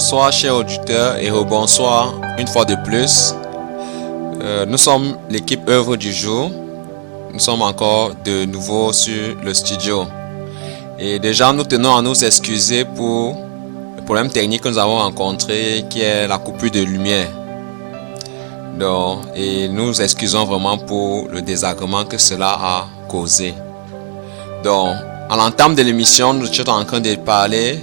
Bonsoir chers auditeurs et rebonsoir une fois de plus. Nous sommes l'équipe œuvre du jour. Nous sommes encore de nouveau sur le studio. Et déjà nous tenons à nous excuser pour le problème technique que nous avons rencontré qui est la coupure de lumière. Donc, et nous nous excusons vraiment pour le désagrément que cela a causé. Donc, à l'entame de l'émission, nous sommes en train de parler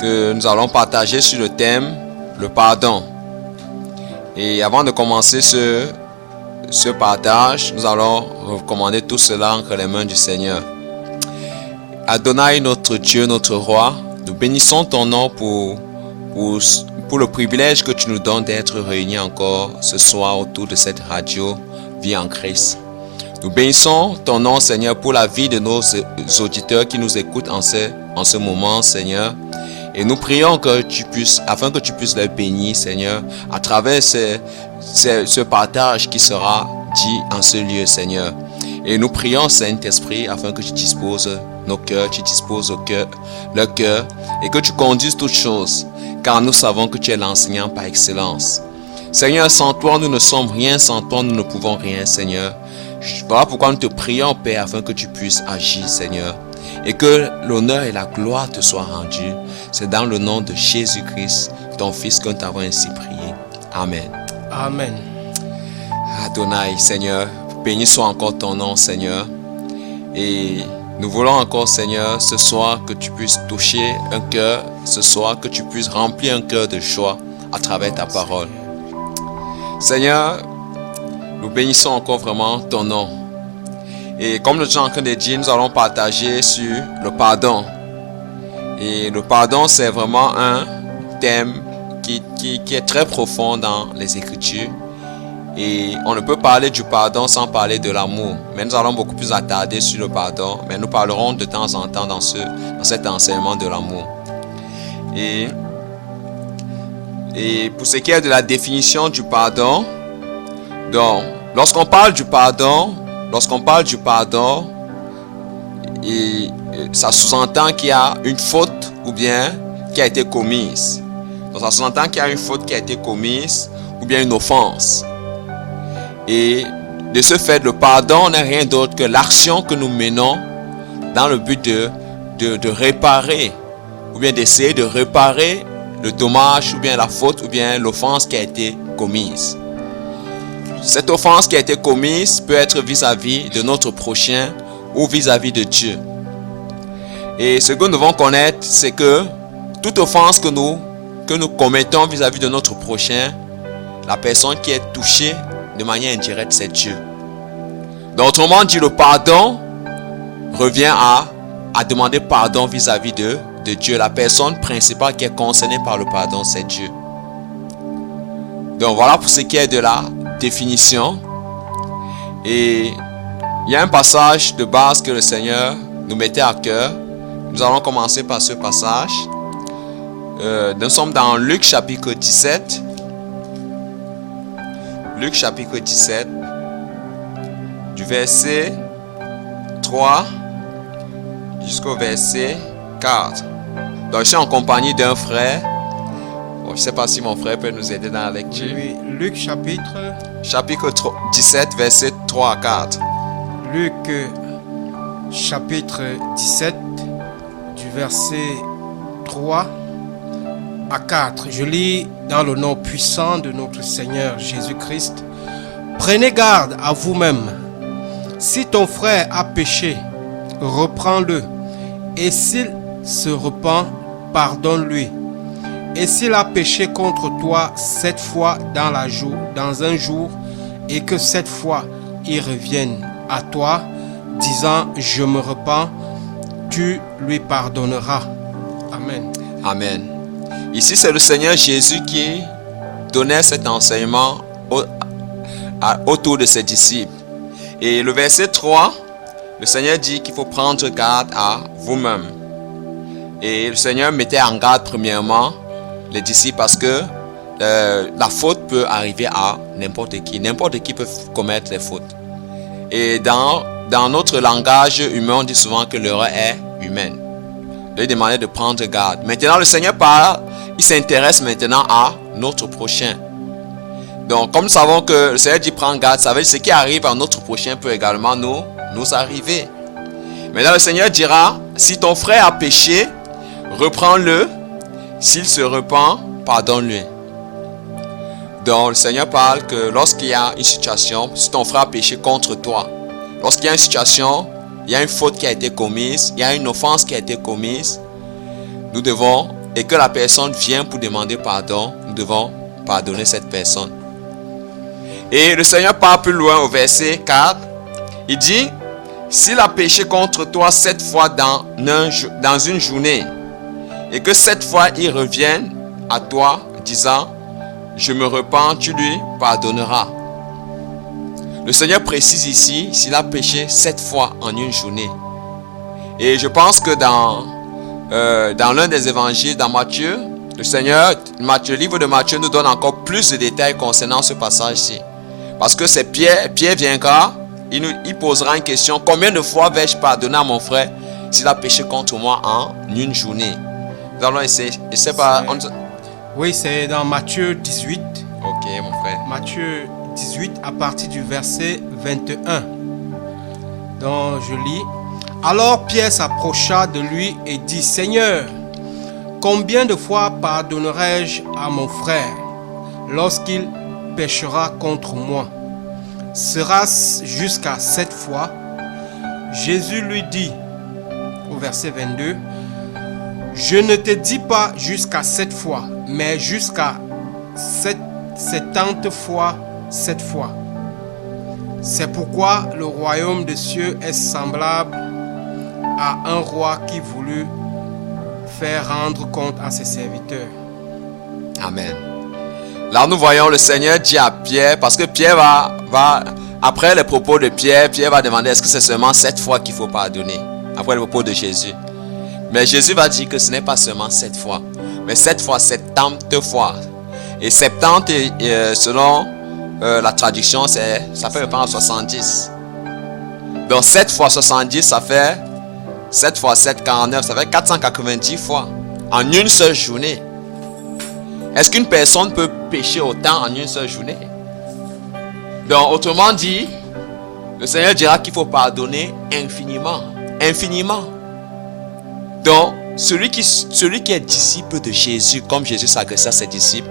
que nous allons partager sur le thème le pardon. Et avant de commencer ce partage, nous allons recommander tout cela entre les mains du Seigneur. Adonai, notre Dieu, notre roi, nous bénissons ton nom pour le privilège que tu nous donnes d'être réunis encore ce soir autour de cette radio Vie en Christ. Nous bénissons ton nom, Seigneur, pour la vie de nos auditeurs qui nous écoutent en ce moment, Seigneur. Et nous prions afin que tu puisses les bénir, Seigneur, à travers ce partage qui sera dit en ce lieu, Seigneur. Et nous prions, Saint-Esprit, afin que tu disposes nos cœurs, tu disposes leur cœur, et que tu conduises toutes choses, car nous savons que tu es l'enseignant par excellence. Seigneur, sans toi, nous ne sommes rien, sans toi, nous ne pouvons rien, Seigneur. Voilà pourquoi nous te prions, Père, afin que tu puisses agir, Seigneur, et que l'honneur et la gloire te soient rendus. C'est dans le nom de Jésus-Christ, ton Fils, que nous t'avons ainsi prié. Amen. Amen. Adonai, Seigneur, béni soit encore ton nom, Seigneur. Et nous voulons encore, Seigneur, ce soir que tu puisses toucher un cœur, ce soir que tu puisses remplir un cœur de joie à travers ta parole. Seigneur, nous bénissons encore vraiment ton nom. Et comme nous sommes en train de dire, nous allons partager sur le pardon. Et le pardon, c'est vraiment un thème qui est très profond dans les Écritures. Et on ne peut parler du pardon sans parler de l'amour. Mais nous allons beaucoup plus attarder sur le pardon. Mais nous parlerons de temps en temps dans cet enseignement de l'amour. Et pour ce qui est de la définition du pardon, donc, lorsqu'on parle du pardon, et ça sous-entend qu'il y a une faute ou bien qui a été commise. Donc ça sous-entend qu'il y a une faute qui a été commise ou bien une offense. Et de ce fait, le pardon n'est rien d'autre que l'action que nous menons dans le but de réparer ou bien d'essayer de réparer le dommage ou bien la faute ou bien l'offense qui a été commise. Cette offense qui a été commise peut être vis-à-vis de notre prochain ou vis-à-vis de Dieu. Et ce que nous devons connaître, c'est que toute offense que nous commettons vis-à-vis de notre prochain, la personne qui est touchée de manière indirecte, c'est Dieu. Donc, autrement dit, le pardon revient à demander pardon vis-à-vis de Dieu. La personne principale qui est concernée par le pardon, c'est Dieu. Donc, voilà pour ce qui est de la définition. Et il y a un passage de base que le Seigneur nous mettait à cœur. Nous allons commencer par ce passage. Nous sommes dans Luc chapitre 17. Luc chapitre 17, du verset 3 jusqu'au verset 4. Donc je suis en compagnie d'un frère. Bon, je ne sais pas si mon frère peut nous aider dans la lecture. Oui, Luc chapitre 17, verset 3 à 4. Luc chapitre 17, du verset 3 à 4. Je lis dans le nom puissant de notre Seigneur Jésus-Christ. Prenez garde à vous-même. Si ton frère a péché, reprends-le. Et s'il se repent, pardonne-lui. Et s'il a péché contre toi 7 fois dans un jour, et que 7 fois il revienne à toi, disant je me repens, tu lui pardonneras. Amen. Amen. Ici, c'est le Seigneur Jésus qui donnait cet enseignement autour de ses disciples. Et le verset 3, le Seigneur dit qu'il faut prendre garde à vous-même. Et le Seigneur mettait en garde premièrement les disciples parce que la faute peut arriver à n'importe qui. N'importe qui peut commettre les fautes. Et dans notre langage humain, on dit souvent que l'erreur est humaine. De lui demander de prendre garde. Maintenant, le Seigneur parle il s'intéresse maintenant à notre prochain. Donc, comme nous savons que le Seigneur dit prends garde, ça veut dire ce qui arrive à notre prochain peut également nous arriver. Maintenant, le Seigneur dira, si ton frère a péché, reprends-le. S'il se repent, pardonne-lui. Donc, le Seigneur parle que lorsqu'il y a une situation, si ton frère a péché contre toi, lorsqu'il y a une situation, il y a une faute qui a été commise, il y a une offense qui a été commise, nous devons, et que la personne vient pour demander pardon, nous devons pardonner cette personne. Et le Seigneur parle plus loin au verset 4, il dit, s'il a péché contre toi 7 fois dans une journée, et que 7 fois il revienne à toi, disant, je me repens, tu lui pardonneras. Le Seigneur précise ici, s'il a péché 7 fois en une journée. Et je pense que dans l'un des évangiles, dans Matthieu, le livre de Matthieu nous donne encore plus de détails concernant ce passage-ci. Parce que c'est Pierre viendra, il posera une question, combien de fois vais-je pardonner à mon frère s'il a péché contre moi en une journée? Nous allons essayer, je sais pas. Oui, c'est dans Matthieu 18. Ok, mon frère. Matthieu 18 à partir du verset 21. Donc je lis. Alors Pierre s'approcha de lui et dit, Seigneur, combien de fois pardonnerai-je à mon frère lorsqu'il péchera contre moi? Sera-ce jusqu'à 7 fois? Jésus lui dit, au verset 22, je ne te dis pas jusqu'à 7 fois, mais jusqu'à 70 fois 7 fois. C'est pourquoi le royaume des cieux est semblable à un roi qui voulut faire rendre compte à ses serviteurs. Amen. Là, nous voyons le Seigneur dit à Pierre, parce que Pierre va après les propos de Pierre va demander est-ce que c'est seulement 7 fois qu'il faut pardonner, après les propos de Jésus. Mais Jésus va dire que ce n'est pas seulement 7 fois, mais 7 fois, 70 fois. Et 70, selon la traduction, ça fait référence à 70. Donc 7 fois 70, ça fait 7 fois 7, 49, ça fait 490 fois en une seule journée. Est-ce qu'une personne peut pécher autant en une seule journée? Donc, autrement dit, le Seigneur dira qu'il faut pardonner infiniment. Infiniment. Donc, celui qui est disciple de Jésus, comme Jésus s'adressait à ses disciples,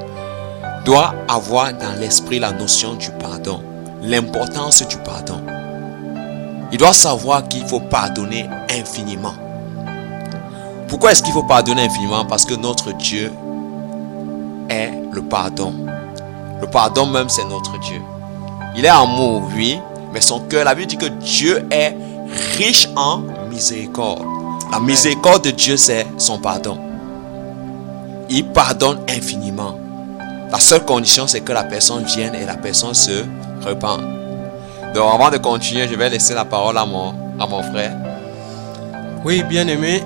doit avoir dans l'esprit la notion du pardon, l'importance du pardon. Il doit savoir qu'il faut pardonner infiniment. Pourquoi est-ce qu'il faut pardonner infiniment? Parce que notre Dieu est le pardon. Le pardon même, c'est notre Dieu. Il est amour, oui, mais son cœur, la Bible dit que Dieu est riche en miséricorde. La miséricorde de Dieu, c'est son pardon. Il pardonne infiniment. La seule condition, c'est que la personne vienne et la personne se repente. Donc, avant de continuer, je vais laisser la parole à mon frère. Oui, bien-aimé.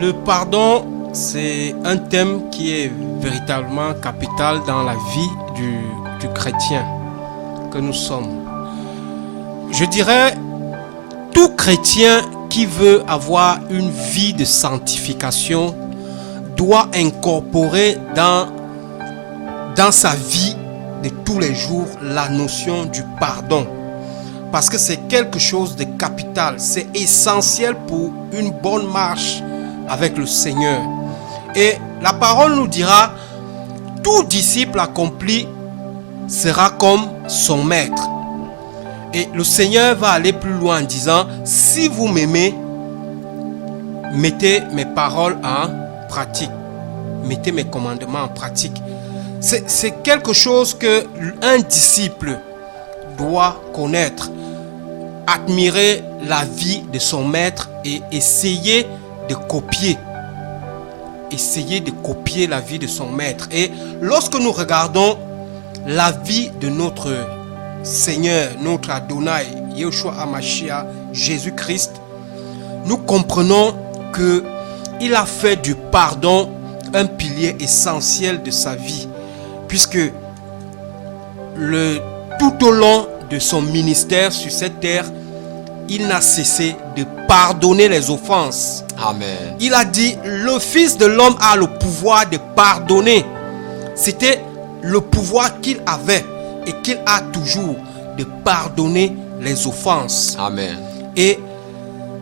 Le pardon, c'est un thème qui est véritablement capital dans la vie du chrétien que nous sommes. Je dirais, tout chrétien qui veut avoir une vie de sanctification doit incorporer dans sa vie de tous les jours la notion du pardon. Parce que c'est quelque chose de capital, c'est essentiel pour une bonne marche avec le Seigneur. Et la parole nous dira, tout disciple accompli sera comme son maître. Et le Seigneur va aller plus loin en disant, si vous m'aimez, mettez mes paroles en pratique. Mettez mes commandements en pratique. C'est quelque chose qu'un disciple doit connaître. Admirer la vie de son maître et essayer de copier. Essayer de copier la vie de son maître. Et lorsque nous regardons la vie de notre Seigneur, notre Adonai, Yeshua HaMashiach, Jésus-Christ, nous comprenons qu'il a fait du pardon un pilier essentiel de sa vie, puisque tout au long de son ministère sur cette terre, il n'a cessé de pardonner les offenses. Amen. Il a dit, le Fils de l'homme a le pouvoir de pardonner. C'était le pouvoir qu'il avait et qu'il a toujours de pardonner les offenses. Amen. Et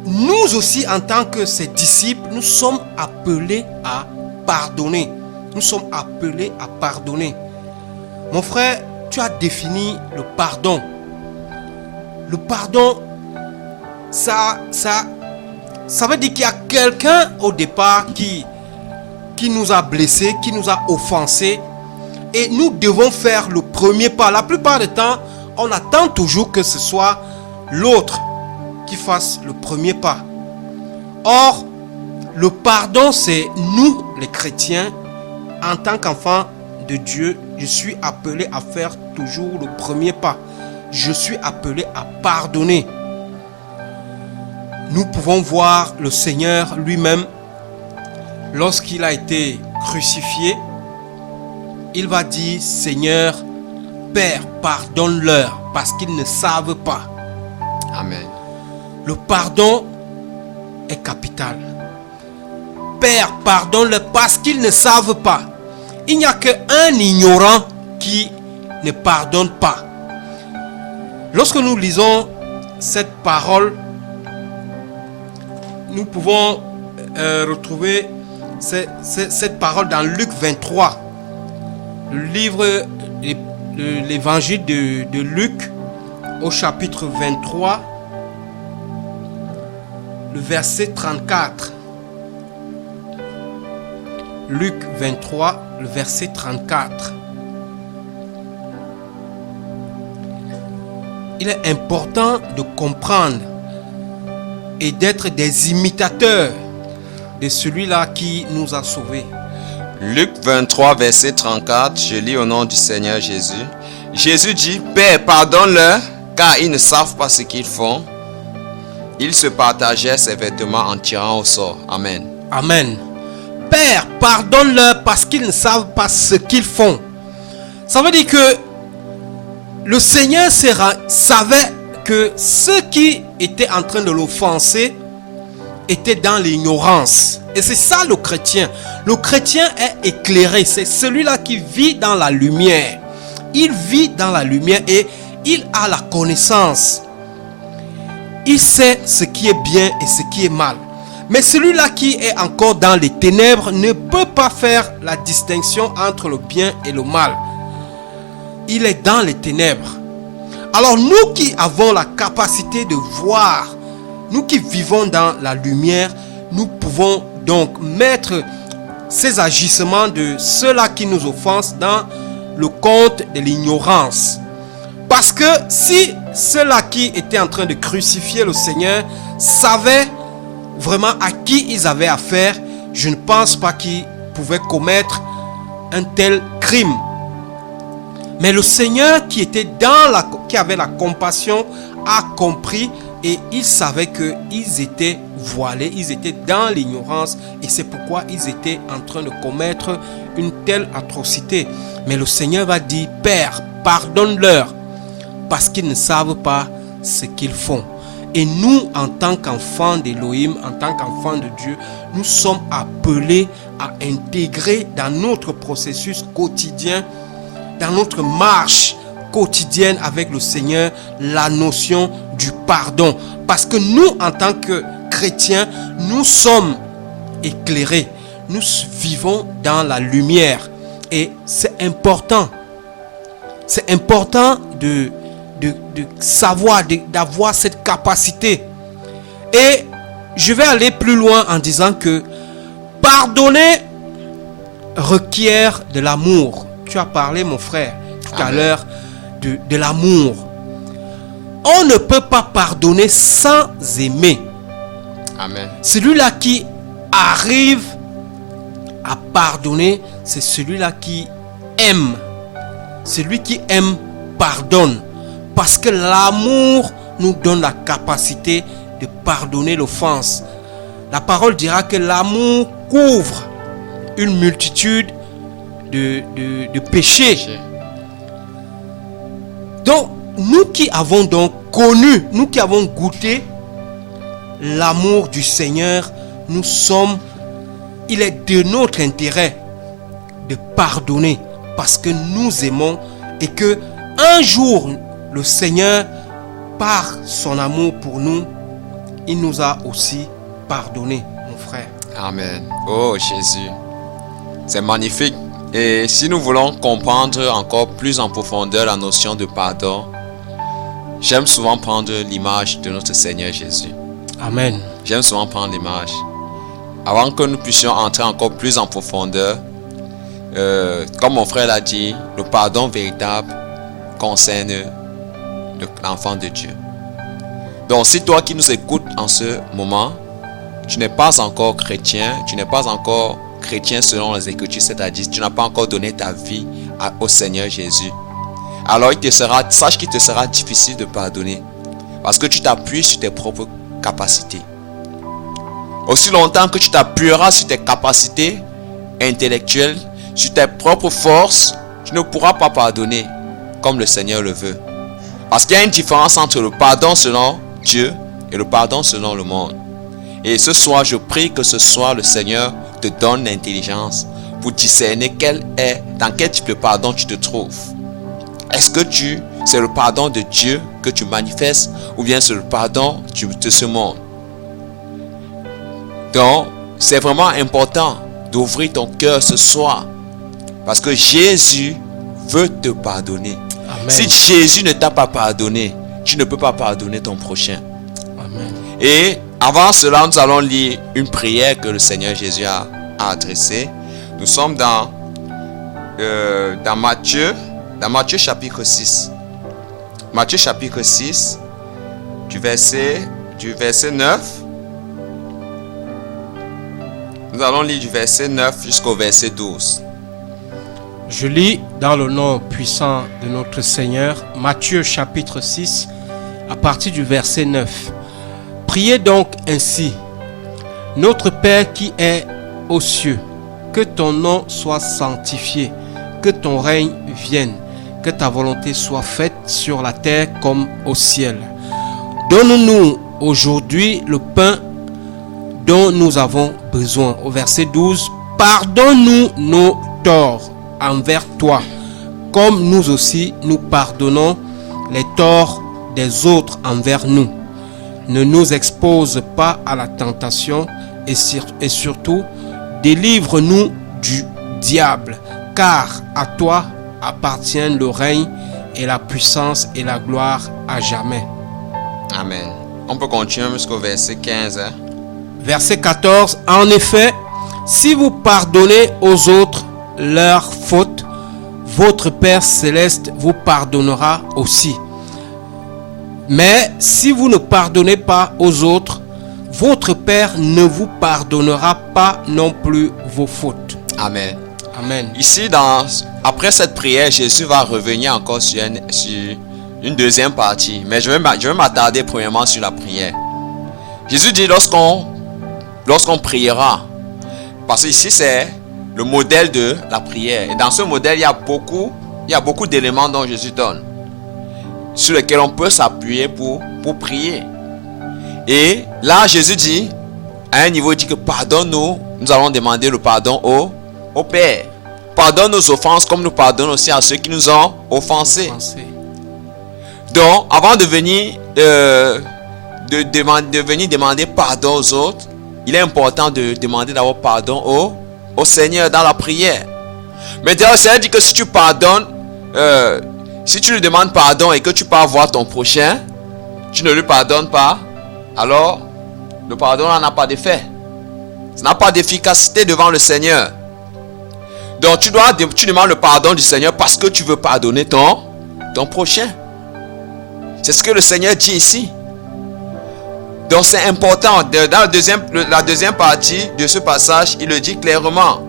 nous aussi, en tant que ses disciples, nous sommes appelés à pardonner. Nous sommes appelés à pardonner. Mon frère, tu as défini le pardon. Le pardon, ça veut dire qu'il y a quelqu'un au départ qui nous a blessés, qui nous a offensés. Et nous devons faire le premier pas. La plupart du temps, on attend toujours que ce soit l'autre qui fasse le premier pas. Or, le pardon, c'est nous, les chrétiens, en tant qu'enfants de Dieu, je suis appelé à faire toujours le premier pas. Je suis appelé à pardonner. Nous pouvons voir le Seigneur lui-même, lorsqu'il a été crucifié, il va dire, Seigneur, Père, pardonne-leur parce qu'ils ne savent pas. Amen. Le pardon est capital. Père, pardonne-leur parce qu'ils ne savent pas. Il n'y a qu'un ignorant qui ne pardonne pas. Lorsque nous lisons cette parole, nous pouvons retrouver cette parole dans Luc 23. Le livre, l'évangile de Luc, au chapitre 23, le verset 34. Luc 23, le verset 34. Il est important de comprendre et d'être des imitateurs de celui-là qui nous a sauvés. Luc 23, verset 34, je lis au nom du Seigneur Jésus. Jésus dit, Père, pardonne-leur, car ils ne savent pas ce qu'ils font. Il se partageait ses vêtements en tirant au sort. Amen. Amen. Père, pardonne-leur parce qu'ils ne savent pas ce qu'ils font. Ça veut dire que le Seigneur savait que ceux qui étaient en train de l'offenser étaient dans l'ignorance. Et c'est ça le chrétien. Le chrétien est éclairé. C'est celui-là qui vit dans la lumière. Il vit dans la lumière et il a la connaissance. Il sait ce qui est bien et ce qui est mal. Mais celui-là qui est encore dans les ténèbres ne peut pas faire la distinction entre le bien et le mal. Il est dans les ténèbres. Alors nous qui avons la capacité de voir, nous qui vivons dans la lumière, nous pouvons donc mettre ces agissements de ceux-là qui nous offensent dans le compte de l'ignorance. Parce que si ceux-là qui étaient en train de crucifier le Seigneur savaient vraiment à qui ils avaient affaire, je ne pense pas qu'ils pouvaient commettre un tel crime. Mais le Seigneur qui avait la compassion a compris et il savait qu'ils étaient voilés, ils étaient dans l'ignorance et c'est pourquoi ils étaient en train de commettre une telle atrocité. Mais le Seigneur va dire, Père, pardonne-leur parce qu'ils ne savent pas ce qu'ils font. Et nous, en tant qu'enfants d'Élohim, en tant qu'enfants de Dieu, nous sommes appelés à intégrer dans notre processus quotidien, dans notre marche quotidienne avec le Seigneur, la notion du pardon. Parce que nous, en tant que chrétiens, nous sommes éclairés. Nous vivons dans la lumière. Et c'est important. C'est important de savoir, d'avoir cette capacité. Et je vais aller plus loin en disant que pardonner requiert de l'amour. Tu as parlé, mon frère, tout à l'heure de l'amour. On ne peut pas pardonner sans aimer. Amen. Celui-là qui arrive à pardonner, c'est celui-là qui aime. Celui qui aime pardonne. Parce que l'amour nous donne la capacité de pardonner l'offense. La parole dira que l'amour couvre une multitude de péchés. Donc, nous qui avons donc connu, nous qui avons goûté l'amour du Seigneur, il est de notre intérêt de pardonner parce que nous aimons et que un jour le Seigneur, par son amour pour nous, il nous a aussi pardonné, mon frère. Amen. Oh Jésus, c'est magnifique. Et si nous voulons comprendre encore plus en profondeur la notion de pardon, j'aime souvent prendre l'image de notre Seigneur Jésus. Amen. J'aime souvent prendre l'image. Avant que nous puissions entrer encore plus en profondeur, comme mon frère l'a dit, le pardon véritable concerne l'enfant de Dieu. Donc si toi qui nous écoutes en ce moment, tu n'es pas encore chrétien, tu n'es pas encore chrétien selon les Écritures, c'est-à-dire tu n'as pas encore donné ta vie au Seigneur Jésus, alors sache qu'il te sera difficile de pardonner parce que tu t'appuies sur tes propres capacités. Aussi longtemps que tu t'appuieras sur tes capacités intellectuelles, sur tes propres forces, tu ne pourras pas pardonner comme le Seigneur le veut. Parce qu'il y a une différence entre le pardon selon Dieu et le pardon selon le monde. Et ce soir, je prie que ce soir, le Seigneur te donne l'intelligence pour discerner dans quel type de pardon tu te trouves. Est-ce que c'est le pardon de Dieu que tu manifestes ou bien c'est le pardon de ce monde? Donc, c'est vraiment important d'ouvrir ton cœur ce soir parce que Jésus veut te pardonner. Amen. Si Jésus ne t'a pas pardonné, tu ne peux pas pardonner ton prochain. Amen. Et avant cela, nous allons lire une prière que le Seigneur Jésus a adressée. Nous sommes dans Matthieu chapitre 6. Matthieu chapitre 6, du verset 9. Nous allons lire du verset 9 jusqu'au verset 12. Je lis dans le nom puissant de notre Seigneur, Matthieu chapitre 6, à partir du verset 9. Priez donc ainsi. Notre Père qui est aux cieux, que ton nom soit sanctifié, que ton règne vienne, que ta volonté soit faite sur la terre comme au ciel. Donne-nous aujourd'hui le pain dont nous avons besoin. Au verset 12, pardonne-nous nos torts envers toi, comme nous aussi nous pardonnons les torts des autres envers nous. Ne nous expose pas à la tentation et surtout délivre-nous du diable, car à toi appartiennent le règne et la puissance et la gloire à jamais. Amen. On peut continuer jusqu'au verset 15. Verset 14. En effet, si vous pardonnez aux autres leurs fautes, votre Père céleste vous pardonnera aussi. Mais si vous ne pardonnez pas aux autres, votre Père ne vous pardonnera pas non plus vos fautes. Amen. Amen. Ici, après cette prière, Jésus va revenir encore sur une deuxième partie. Mais je vais m'attarder premièrement sur la prière. Jésus dit lorsqu'on priera, parce que ici c'est le modèle de la prière. Et dans ce modèle, il y a beaucoup d'éléments dont Jésus donne, sur lesquels on peut s'appuyer pour prier. Et là, Jésus dit, à un niveau, il dit que pardonne-nous. Nous allons demander le pardon au Père. Pardonne nos offenses comme nous pardonnons aussi à ceux qui nous ont offensés. Donc, avant de venir demander pardon aux autres, il est important de demander d'abord pardon au Seigneur dans la prière. Mais d'ailleurs, le Seigneur dit que si tu pardonnes, si tu lui demandes pardon et que tu pars voir ton prochain, tu ne lui pardonnes pas, alors le pardon n'a pas d'effet. Ça n'a pas d'efficacité devant le Seigneur. Donc tu demandes le pardon du Seigneur parce que tu veux pardonner ton prochain. C'est ce que le Seigneur dit ici. Donc c'est important. Dans la deuxième partie de ce passage, il le dit clairement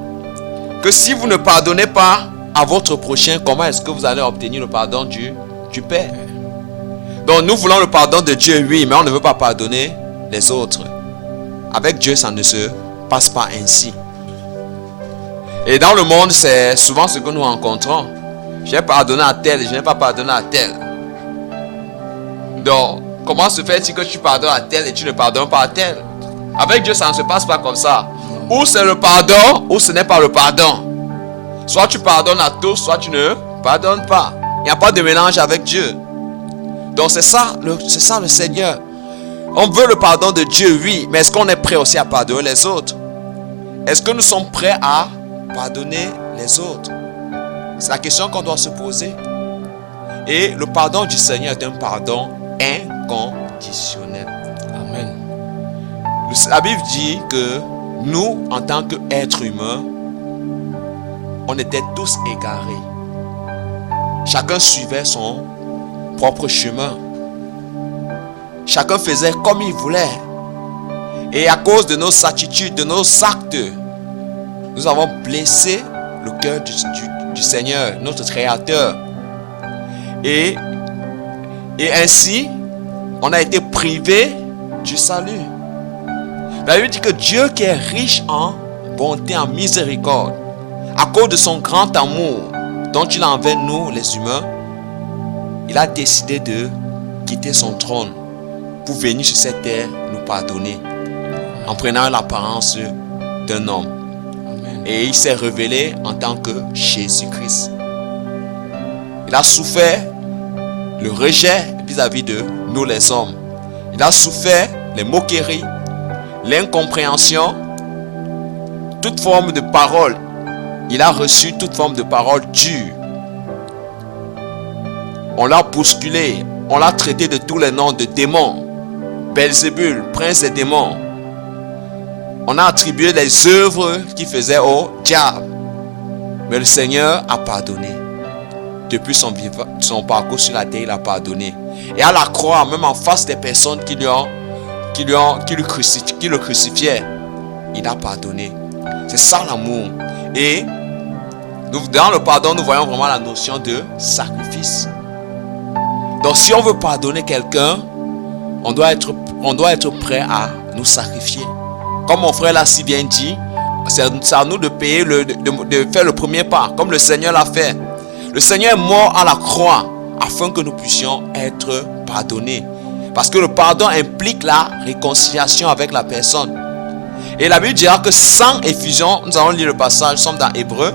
que si vous ne pardonnez pas à votre prochain, comment est-ce que vous allez obtenir le pardon du Père? Donc nous voulons le pardon de Dieu, oui, mais on ne veut pas pardonner les autres. Avec Dieu, ça ne se passe pas ainsi. Et dans le monde, c'est souvent ce que nous rencontrons. J'ai pardonné à tel, je n'ai pas pardonné à tel. Donc, comment se fait-il que tu pardonnes à tel et tu ne pardonnes pas à tel? Avec Dieu, ça ne se passe pas comme ça. Ou c'est le pardon, ou ce n'est pas le pardon. Soit tu pardonnes à tous, soit tu ne pardonnes pas. Il n'y a pas de mélange avec Dieu. Donc c'est ça le Seigneur. On veut le pardon de Dieu, oui, mais est-ce qu'on est prêt aussi à pardonner les autres? Est-ce que nous sommes prêts à pardonner les autres? C'est la question qu'on doit se poser. Et le pardon du Seigneur est un pardon inconditionnel. Amen. La Bible dit que nous, en tant qu'êtres humains, on était tous égarés. Chacun suivait son propre chemin. Chacun faisait comme il voulait. Et à cause de nos attitudes, de nos actes, nous avons blessé le cœur du Seigneur, notre Créateur. Et ainsi, on a été privé du salut. La Bible dit que Dieu qui est riche en bonté, en miséricorde, à cause de son grand amour dont il a envers nous les humains, il a décidé de quitter son trône pour venir sur cette terre nous pardonner en prenant l'apparence d'un homme. Amen. Et il s'est révélé en tant que Jésus-Christ. Il a souffert le rejet vis-à-vis de nous les hommes. Il a souffert les moqueries, l'incompréhension, toute forme de parole. Il a reçu toute forme de parole dure. On l'a bousculé, on l'a traité de tous les noms de démons. Belzébul, prince des démons. On a attribué les œuvres qu'il faisait au diable. Mais le Seigneur a pardonné. Depuis son parcours sur la terre, il a pardonné. Et à la croix, même en face des personnes qui le crucifiaient, il a pardonné. C'est ça l'amour. Et dans le pardon, nous voyons vraiment la notion de sacrifice. Donc si on veut pardonner quelqu'un, on doit être prêt à nous sacrifier. Comme mon frère l'a si bien dit, c'est à nous de payer, de faire le premier pas, comme le Seigneur l'a fait. Le Seigneur est mort à la croix afin que nous puissions être pardonnés. Parce que le pardon implique la réconciliation avec la personne. Et la Bible dira que sans effusion, nous allons lire le passage, nous sommes dans Hébreu.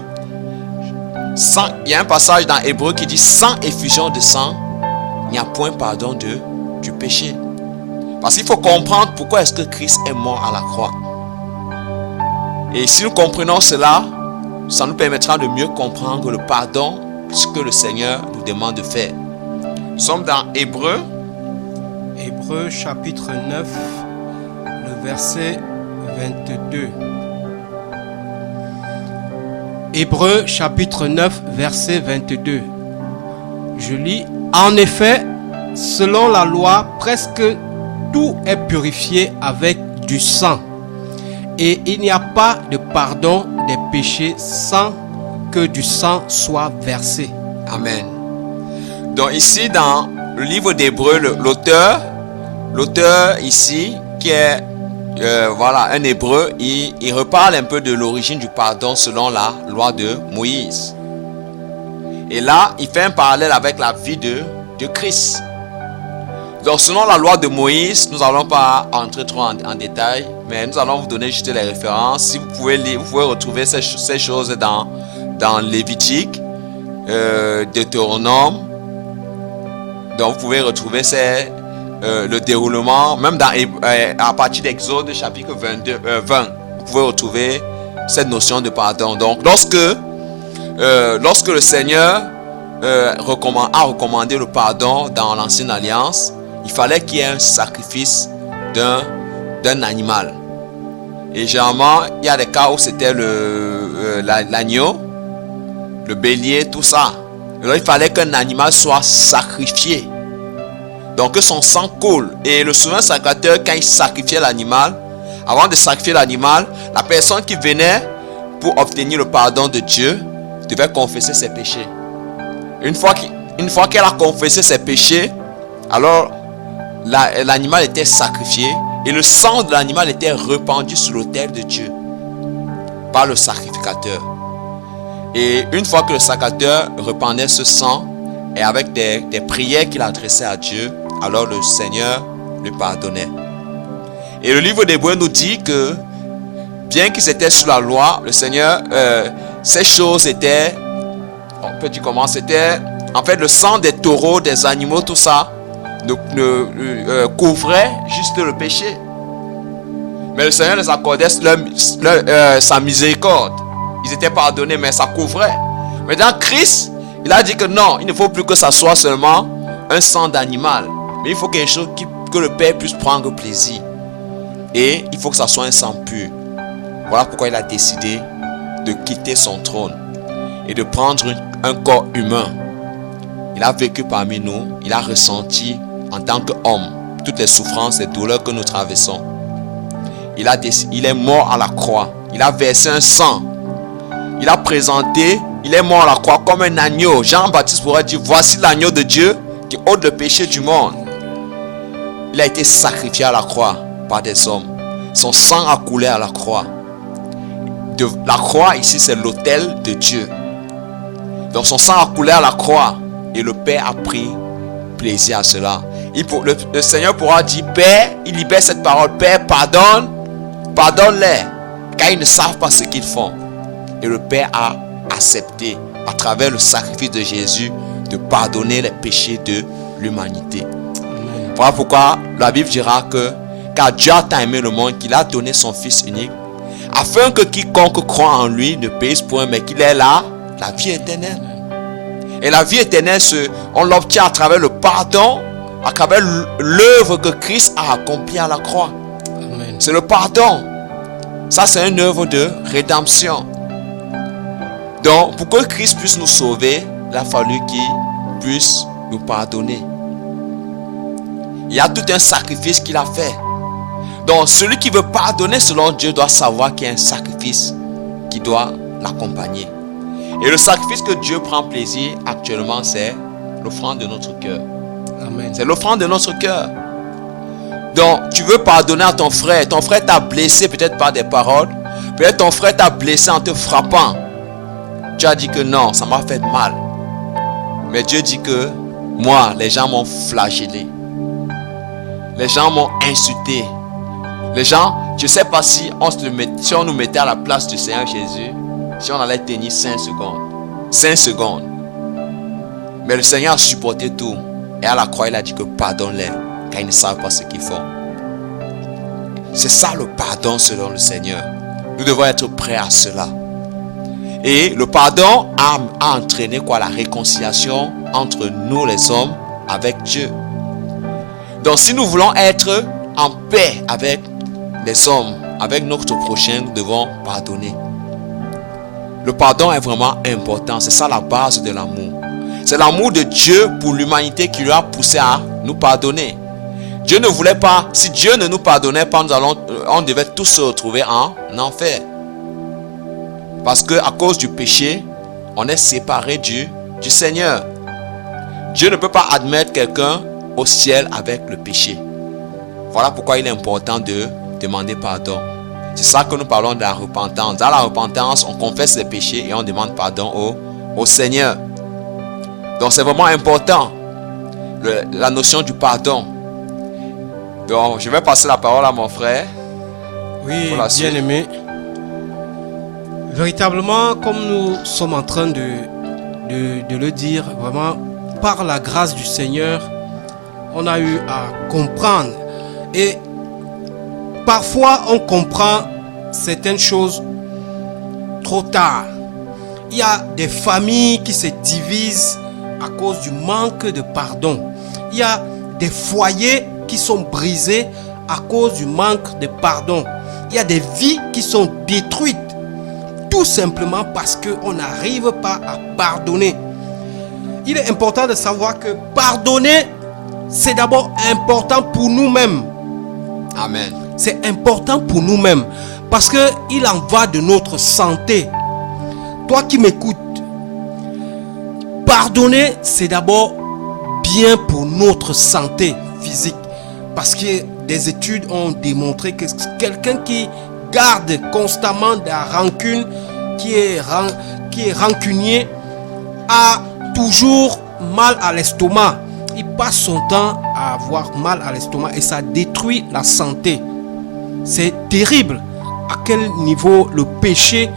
Il y a un passage dans Hébreu qui dit sans effusion de sang, il n'y a point pardon du péché. Parce qu'il faut comprendre pourquoi est-ce que Christ est mort à la croix. Et si nous comprenons cela, ça nous permettra de mieux comprendre le pardon, ce que le Seigneur nous demande de faire. Nous sommes dans Hébreu. Hébreu chapitre 9, le verset 22. Hébreu chapitre 9, verset 22. Je lis. En effet, selon la loi, presque tout est purifié avec du sang. Et il n'y a pas de pardon des péchés sans que du sang soit versé. Amen. Donc ici dans le livre d'Hébreu, l'auteur ici qui est un hébreu, il reparle un peu de l'origine du pardon selon la loi de Moïse. Et là, il fait un parallèle avec la vie de Christ. Donc selon la loi de Moïse, nous n'allons pas entrer trop en détail, mais nous allons vous donner juste les références. Si vous pouvez lire, vous pouvez retrouver ces choses dans Lévitique, Deutéronome. Donc vous pouvez retrouver le déroulement, même à partir d'Exode chapitre 20. Vous pouvez retrouver cette notion de pardon. Donc lorsque le Seigneur a recommandé le pardon dans l'Ancienne Alliance, il fallait qu'il y ait un sacrifice d'un animal. Et généralement, il y a des cas où c'était l'agneau, le bélier, tout ça. Alors, il fallait qu'un animal soit sacrifié. Donc que son sang coule. Et le souverain sacrificateur, quand il sacrifiait l'animal, avant de sacrifier l'animal, la personne qui venait pour obtenir le pardon de Dieu devait confesser ses péchés. Une fois qu'elle a confessé ses péchés, alors l'animal était sacrifié et le sang de l'animal était répandu sur l'autel de Dieu par le sacrificateur. Et une fois que le sacrificateur répandait ce sang et avec des prières qu'il adressait à Dieu, alors le Seigneur le pardonnait. Et le livre d'Hébreux nous dit que bien qu'ils étaient sous la loi, le Seigneur, ces choses étaient, on peut dire comment, c'était en fait le sang des taureaux, des animaux, tout ça couvrait juste le péché. Mais le Seigneur les accordait sa miséricorde. Ils étaient pardonnés, mais ça couvrait. Mais dans Christ, il a dit que non, il ne faut plus que ça soit seulement un sang d'animal. Mais il faut quelque chose que le Père puisse prendre plaisir. Et il faut que ça soit un sang pur. Voilà pourquoi il a décidé de quitter son trône et de prendre un corps humain. Il a vécu parmi nous. Il a ressenti en tant qu'homme toutes les souffrances et douleurs que nous traversons. Il est mort à la croix. Il a versé un sang. Il a présenté, il est mort à la croix comme un agneau. Jean-Baptiste pourrait dire, voici l'agneau de Dieu qui ôte le péché du monde. Il a été sacrifié à la croix par des hommes. Son sang a coulé à la croix. La croix ici, c'est l'autel de Dieu. Donc son sang a coulé à la croix et le Père a pris plaisir à cela. Le Seigneur pourra dire, Père, il libère cette parole, Père, pardonne-les, car ils ne savent pas ce qu'ils font. Et le Père a accepté, à travers le sacrifice de Jésus, de pardonner les péchés de l'humanité. Voilà pourquoi la Bible dira que, car Dieu a tant aimé le monde qu'il a donné son Fils unique, afin que quiconque croit en lui ne périsse point, mais qu'il ait la vie éternelle. Et la vie éternelle, on l'obtient à travers le pardon, à travers l'œuvre que Christ a accomplie à la croix. Amen. C'est le pardon. Ça, c'est une œuvre de rédemption. Donc, pour que Christ puisse nous sauver, il a fallu qu'il puisse nous pardonner. Il y a tout un sacrifice qu'il a fait. Donc, celui qui veut pardonner selon Dieu doit savoir qu'il y a un sacrifice qui doit l'accompagner. Et le sacrifice que Dieu prend plaisir actuellement, c'est l'offrande de notre cœur. Amen. C'est l'offrande de notre cœur. Donc, tu veux pardonner à ton frère. Ton frère t'a blessé peut-être par des paroles. Peut-être ton frère t'a blessé en te frappant. Tu as dit que non, ça m'a fait mal. Mais Dieu dit que moi, les gens m'ont flagellé. Les gens m'ont insulté. Les gens, je ne sais pas si on nous mettait à la place du Seigneur Jésus, si on allait tenir 5 secondes. 5 secondes. Mais le Seigneur a supporté tout. Et à la croix, il a dit que pardonne-les, car ils ne savent pas ce qu'ils font. C'est ça le pardon selon le Seigneur. Nous devons être prêts à cela. Et le pardon a entraîné quoi? La réconciliation entre nous les hommes avec Dieu. Donc si nous voulons être en paix avec les hommes, avec notre prochain, nous devons pardonner. Le pardon est vraiment important. C'est ça la base de l'amour. C'est l'amour de Dieu pour l'humanité qui lui a poussé à nous pardonner. Dieu ne voulait pas, si Dieu ne nous pardonnait pas, on devait tous se retrouver en enfer. Parce que à cause du péché, on est séparé du Seigneur. Dieu ne peut pas admettre quelqu'un au ciel avec le péché. Voilà pourquoi il est important de demander pardon. C'est ça que nous parlons de la repentance. Dans la repentance, on confesse les péchés et on demande pardon au Seigneur. Donc c'est vraiment important, la notion du pardon. Donc je vais passer la parole à mon frère. Oui, bien aimé. Véritablement, comme nous sommes en train de le dire, vraiment, par la grâce du Seigneur, on a eu à comprendre. Et parfois, on comprend certaines choses trop tard. Il y a des familles qui se divisent à cause du manque de pardon. Il y a des foyers qui sont brisés à cause du manque de pardon. Il y a des vies qui sont détruites tout simplement parce qu'on n'arrive pas à pardonner. Il est important de savoir que pardonner, c'est d'abord important pour nous-mêmes. Amen. C'est important pour nous-mêmes parce qu'il en va de notre santé. Toi qui m'écoutes, pardonner, c'est d'abord bien pour notre santé physique. Parce que des études ont démontré que quelqu'un qui garde constamment de la rancune, qui est rancunier, a toujours mal à l'estomac. Il passe son temps à avoir mal à l'estomac et ça détruit la santé. C'est terrible à quel niveau le péché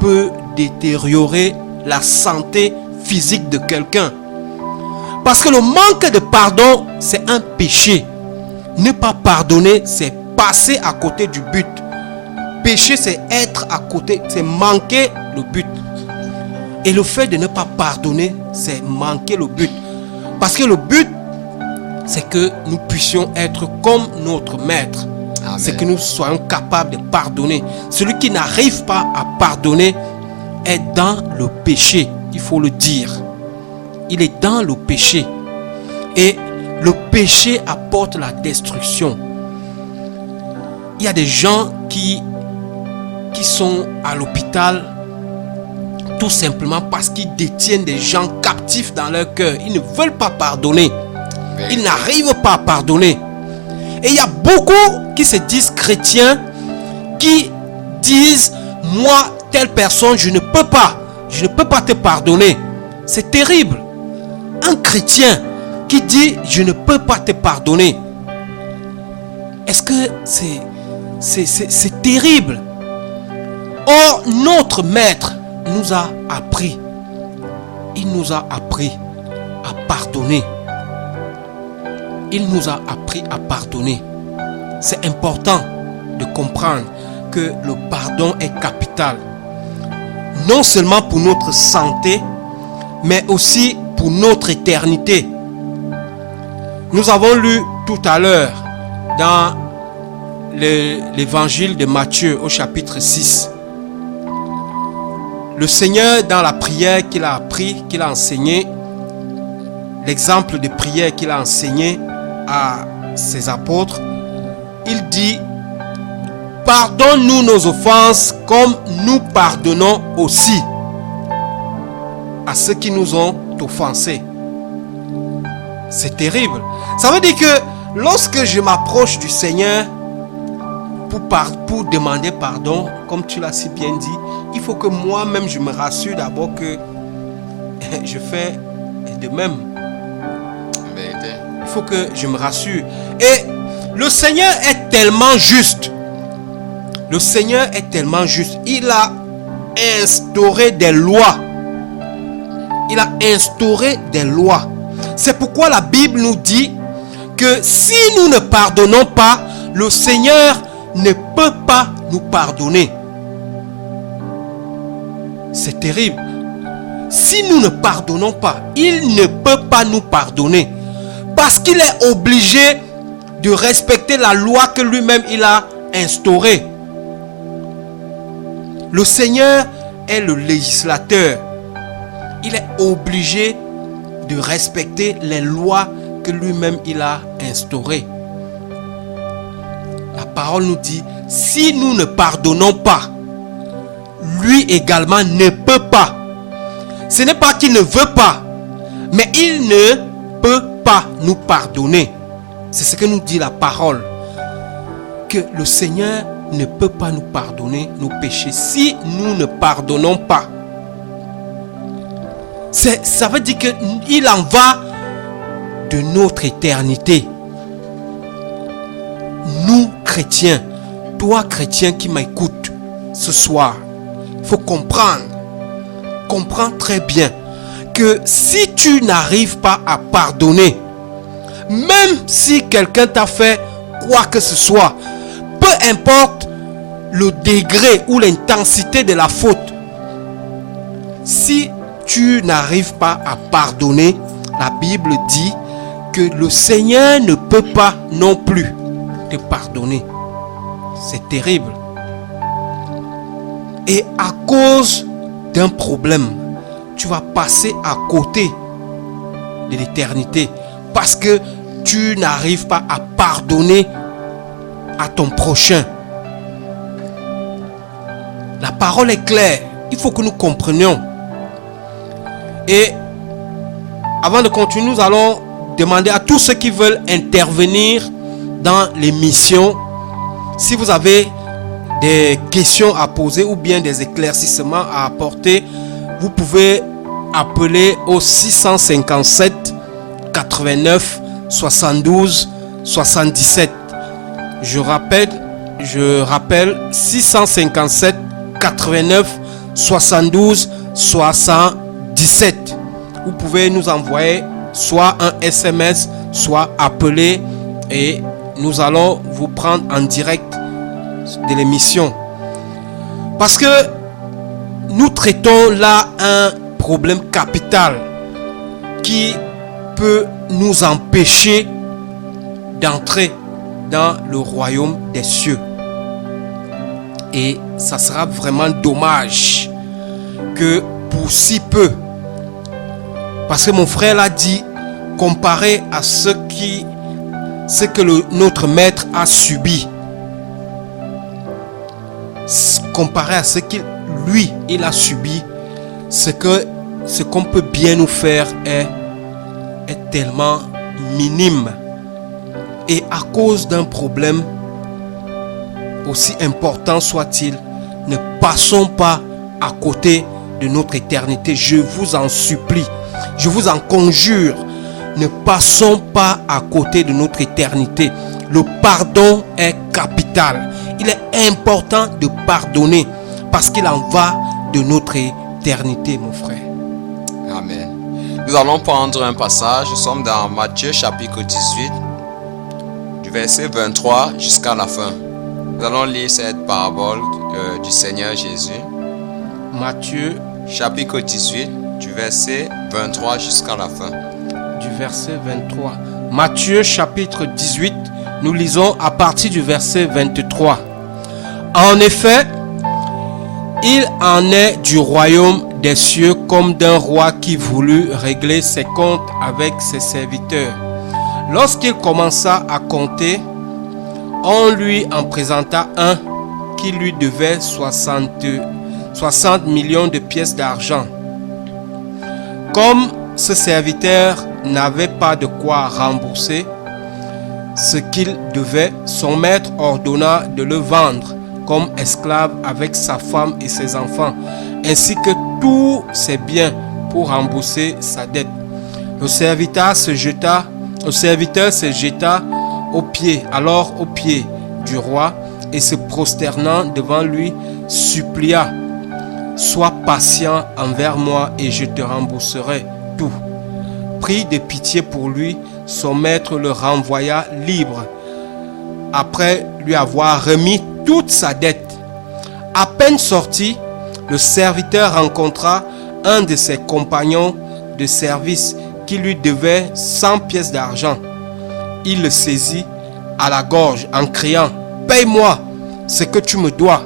peut détériorer la santé physique de quelqu'un. Parce que le manque de pardon, c'est un péché. Ne pas pardonner, c'est passer à côté du but. Péché, c'est être à côté, c'est manquer le but. Et le fait de ne pas pardonner, c'est manquer le but. Parce que le but, c'est que nous puissions être comme notre maître. Amen. C'est que nous soyons capables de pardonner. Celui qui n'arrive pas à pardonner est dans le péché. Il faut le dire. Il est dans le péché. Et le péché apporte la destruction. Il y a des gens qui sont à l'hôpital tout simplement parce qu'ils détiennent des gens captifs dans leur cœur. Ils ne veulent pas pardonner. Ils n'arrivent pas à pardonner. Et il y a beaucoup qui se disent chrétiens, qui disent, moi, telle personne, je ne peux pas te pardonner. C'est terrible. Un chrétien qui dit, je ne peux pas te pardonner. Est-ce que c'est terrible? Or, notre maître nous a appris. Il nous a appris à pardonner. Il nous a appris à pardonner. C'est important de comprendre que le pardon est capital. Non seulement pour notre santé, mais aussi pour notre éternité. Nous avons lu tout à l'heure dans l'évangile de Matthieu au chapitre 6. Le Seigneur, dans la prière qu'il a appris, qu'il a enseigné, l'exemple de prière qu'il a enseigné à ses apôtres, il dit, pardonne-nous nos offenses comme nous pardonnons aussi à ceux qui nous ont offensés. C'est terrible. Ça veut dire que lorsque je m'approche du Seigneur pour demander pardon, comme tu l'as si bien dit, il faut que moi-même je me rassure d'abord que je fais de même. Il faut que je me rassure. Et le Seigneur est tellement juste. Le Seigneur est tellement juste. Il a instauré des lois. Il a instauré des lois. C'est pourquoi la Bible nous dit que si nous ne pardonnons pas, le Seigneur ne peut pas nous pardonner. C'est terrible. Si nous ne pardonnons pas, il ne peut pas nous pardonner. Parce qu'il est obligé de respecter la loi que lui-même il a instaurée. Le Seigneur est le législateur. Il est obligé de respecter les lois que lui-même il a instaurées. La parole nous dit, si nous ne pardonnons pas, lui également ne peut pas. Ce n'est pas qu'il ne veut pas, mais il ne peut pas nous pardonner. C'est ce que nous dit la parole. Que le Seigneur ne peut pas nous pardonner nos péchés si nous ne pardonnons pas. Ça veut dire qu'il en va de notre éternité. Nous, chrétiens, toi, chrétien qui m'écoutes ce soir, il faut comprendre. Comprends très bien que si tu n'arrives pas à pardonner, même si quelqu'un t'a fait quoi que ce soit, peu importe le degré ou l'intensité de la faute, si tu n'arrives pas à pardonner, la Bible dit que le Seigneur ne peut pas non plus te pardonner. C'est terrible. Et à cause d'un problème, tu vas passer à côté de l'éternité parce que tu n'arrives pas à pardonner à ton prochain. La parole est claire. Il faut que nous comprenions. Et avant de continuer, nous allons demander à tous ceux qui veulent intervenir dans l'émission, si vous avez des questions à poser ou bien des éclaircissements à apporter, vous pouvez appeler au 657 89 72 77. Je je rappelle 657 89 72 77. Vous pouvez nous envoyer soit un SMS, soit appeler et nous allons vous prendre en direct de l'émission. Parce que nous traitons là un problème capital qui peut nous empêcher d'entrer dans le royaume des cieux. Et ça sera vraiment dommage que pour si peu, parce que mon frère l'a dit, comparé à ce que notre maître a subi, comparé à ce qu'il a subi, ce qu'on peut bien nous faire est tellement minime. Et à cause d'un problème aussi important soit-il, ne passons pas à côté de notre éternité. Je vous en supplie, je vous en conjure, ne passons pas à côté de notre éternité. Le pardon est capital. Il est important de pardonner parce qu'il en va de notre éternité, mon frère. Amen. Nous allons prendre un passage. Nous sommes dans Matthieu chapitre 18, du verset 23 jusqu'à la fin. Nous allons lire cette parabole du Seigneur Jésus. Matthieu chapitre 18, du verset 23 jusqu'à la fin. Du verset 23. Matthieu chapitre 18, nous lisons à partir du verset 23. En effet, il en est du royaume des cieux comme d'un roi qui voulut régler ses comptes avec ses serviteurs. Lorsqu'il commença à compter, on lui en présenta un qui lui devait 60 millions de pièces d'argent. Comme ce serviteur n'avait pas de quoi rembourser ce qu'il devait, son maître ordonna de le vendre comme esclave avec sa femme et ses enfants, ainsi que tous ses biens pour rembourser sa dette. Le serviteur se jeta aux pieds du roi et se prosternant devant lui, supplia: sois patient envers moi et je te rembourserai tout. Pris de pitié pour lui, son maître le renvoya libre, après lui avoir remis toute sa dette. À peine sorti, le serviteur rencontra un de ses compagnons de service qui lui devait 100 pièces d'argent. Il le saisit à la gorge en criant: paye-moi ce que tu me dois.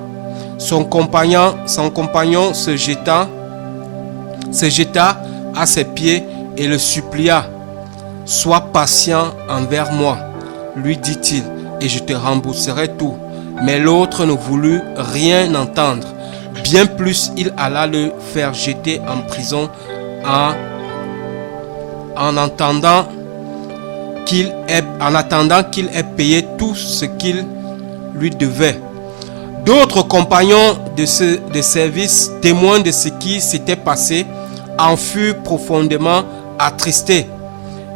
Son compagnon se jeta à ses pieds et le supplia: sois patient envers moi, lui dit-il, et je te rembourserai tout. Mais l'autre ne voulut rien entendre. Bien plus, il alla le faire jeter en prison en attendant qu'il ait payé tout ce qu'il lui devait. D'autres compagnons de service, témoins de ce qui s'était passé, en furent profondément attristés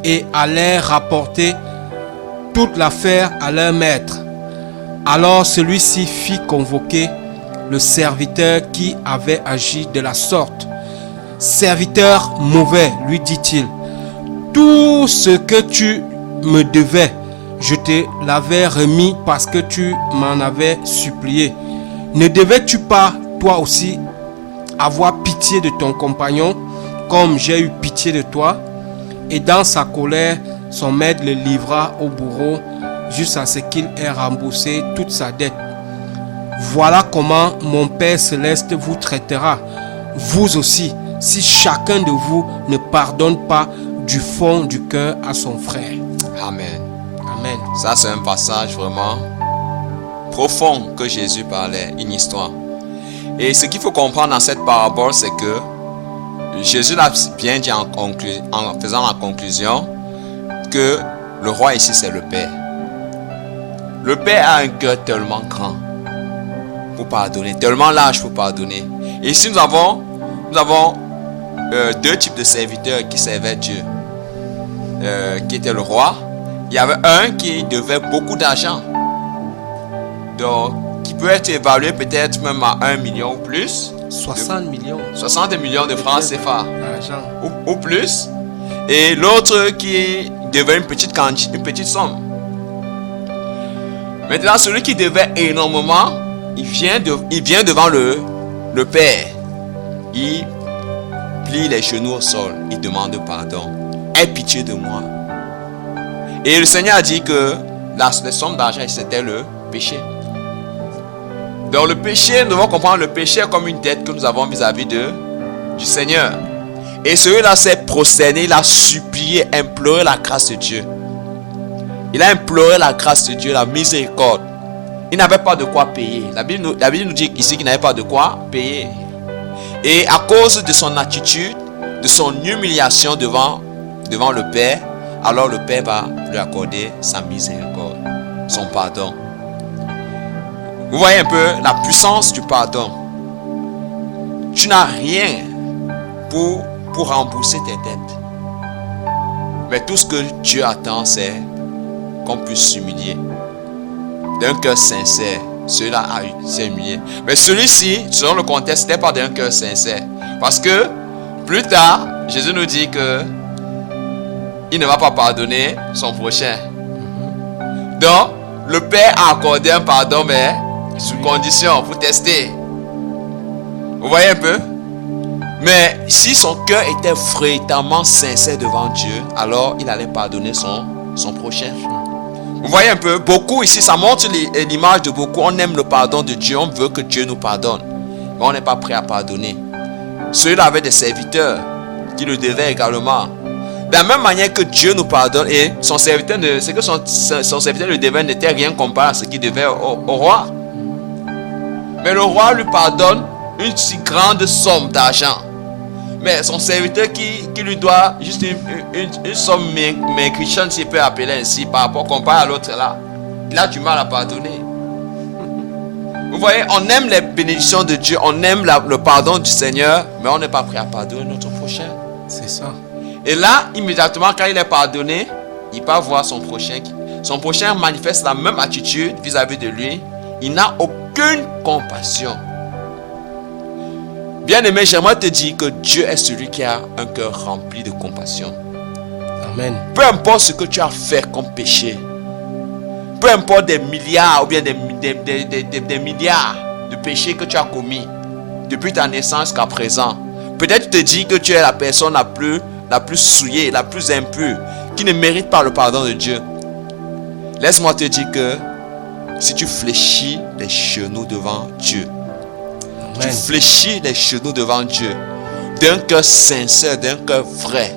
et allèrent rapporter toute l'affaire à leur maître. Alors celui-ci fit convoquer le serviteur qui avait agi de la sorte. Serviteur mauvais, lui dit-il, tout ce que tu me devais, je te l'avais remis parce que tu m'en avais supplié. Ne devais-tu pas, toi aussi, avoir pitié de ton compagnon, comme j'ai eu pitié de toi? Et dans sa colère, son maître le livra au bourreau, jusqu'à ce qu'il ait remboursé toute sa dette. Voilà comment mon Père Céleste vous traitera, vous aussi, si chacun de vous ne pardonne pas du fond du cœur à son frère. Amen. Amen. Ça, c'est un passage vraiment profond que Jésus parlait, une histoire. Et ce qu'il faut comprendre dans cette parabole, c'est que Jésus l'a bien dit en faisant la conclusion que le roi ici, c'est le Père. Le Père a un cœur tellement grand pour pardonner, tellement large pour pardonner. Et ici, nous avons deux types de serviteurs qui servaient Dieu, qui était le roi. Il y avait un qui devait beaucoup d'argent. Donc, qui peut être évalué peut-être même à 1 million ou plus. 60 millions 60 millions de francs CFA d'argent. ou plus. Et l'autre qui devait une petite somme. Maintenant, celui qui devait énormément, il vient devant le Père. Il plie les genoux au sol. Il demande pardon. Aie pitié de moi. Et le Seigneur a dit que la somme d'argent, c'était le péché. Donc le péché, nous devons comprendre le péché comme une dette que nous avons vis-à-vis du Seigneur. Et celui-là s'est prosterné, il a supplié, imploré la grâce de Dieu. Il a imploré la grâce de Dieu, la miséricorde. Il n'avait pas de quoi payer. La Bible nous dit ici qu'il n'avait pas de quoi payer. Et à cause de son attitude, de son humiliation devant le Père, alors le Père va lui accorder sa miséricorde, son pardon. Vous voyez un peu la puissance du pardon. Tu n'as rien pour rembourser tes dettes. Mais tout ce que Dieu attend, c'est qu'on puisse s'humilier. D'un cœur sincère. Celui-là s'est humilié. Mais celui-ci, selon le contexte, n'était pas d'un cœur sincère. Parce que plus tard, Jésus nous dit que il ne va pas pardonner son prochain. Donc, le Père a accordé un pardon, mais sous condition, pour tester. Vous voyez un peu? Mais si son cœur était véritablement sincère devant Dieu, alors il allait pardonner son prochain. Vous voyez un peu? Beaucoup ici, ça montre l'image de beaucoup. On aime le pardon de Dieu, on veut que Dieu nous pardonne. Mais on n'est pas prêt à pardonner. Celui-là avait des serviteurs qui le devaient également. De la même manière que Dieu nous pardonne, et son serviteur le devait n'était rien comparé à ce qu'il devait au roi. Mais le roi lui pardonne une si grande somme d'argent. Mais son serviteur qui lui doit juste une somme maigrichonne, s'il peut appeler ainsi, par rapport comparé à l'autre là, il a du mal à pardonner. Vous voyez, on aime les bénédictions de Dieu, on aime le pardon du Seigneur, mais on n'est pas prêt à pardonner notre prochain. C'est ça. Et là, immédiatement, quand il est pardonné, il part voir son prochain. Son prochain manifeste la même attitude vis-à-vis de lui. Il n'a aucune compassion. Bien-aimé, j'aimerais te dire que Dieu est celui qui a un cœur rempli de compassion. Amen. Peu importe ce que tu as fait comme péché, peu importe des milliards ou bien des milliards de péchés que tu as commis depuis ta naissance jusqu'à présent, peut-être tu te dis que tu es la personne la plus souillée, la plus impure, qui ne mérite pas le pardon de Dieu. Laisse-moi te dire que si tu fléchis les genoux devant Dieu, Amen. tu fléchis les genoux devant Dieu, d'un cœur sincère, d'un cœur vrai,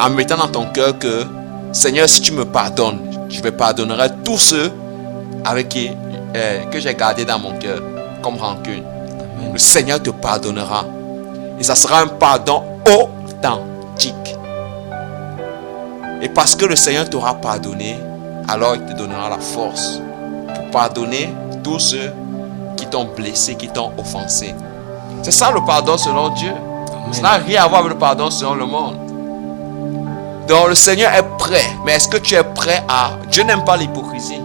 en mettant dans ton cœur que, Seigneur, si tu me pardonnes, je vais pardonner tous ceux que j'ai gardé dans mon cœur comme rancune. Amen. Le Seigneur te pardonnera. Et ça sera un pardon authentique. Et parce que le Seigneur t'aura pardonné, alors il te donnera la force pour pardonner tous ceux qui t'ont blessé, qui t'ont offensé. C'est ça le pardon selon Dieu. Amen. Ça n'a rien à voir avec le pardon selon le monde. Donc le Seigneur est prêt. Mais est-ce que tu es prêt à... Dieu n'aime pas l'hypocrisie.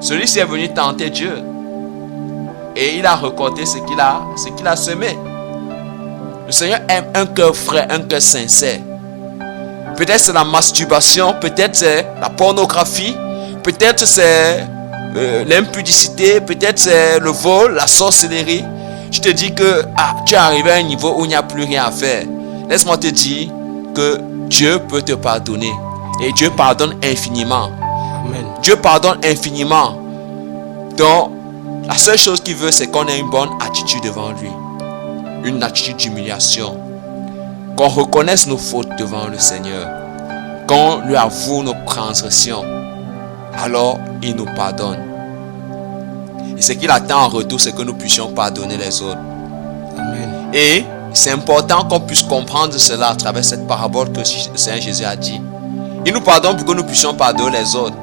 Celui-ci est venu tenter Dieu. Et il a récolté ce qu'il a semé. Le Seigneur aime un cœur frais, un cœur sincère. Peut-être c'est la masturbation, peut-être c'est la pornographie, peut-être c'est l'impudicité, peut-être c'est le vol, la sorcellerie. Je te dis que tu es arrivé à un niveau où il n'y a plus rien à faire. Laisse-moi te dire que Dieu peut te pardonner. Et Dieu pardonne infiniment. Amen. Dieu pardonne infiniment. Donc, la seule chose qu'il veut, c'est qu'on ait une bonne attitude devant lui. Une attitude d'humiliation. Qu'on reconnaisse nos fautes devant le Seigneur. Qu'on lui avoue nos transgressions. Alors, il nous pardonne. Et ce qu'il attend en retour, c'est que nous puissions pardonner les autres. Amen. Et c'est important qu'on puisse comprendre cela à travers cette parabole que le Seigneur Jésus a dit. Il nous pardonne pour que nous puissions pardonner les autres.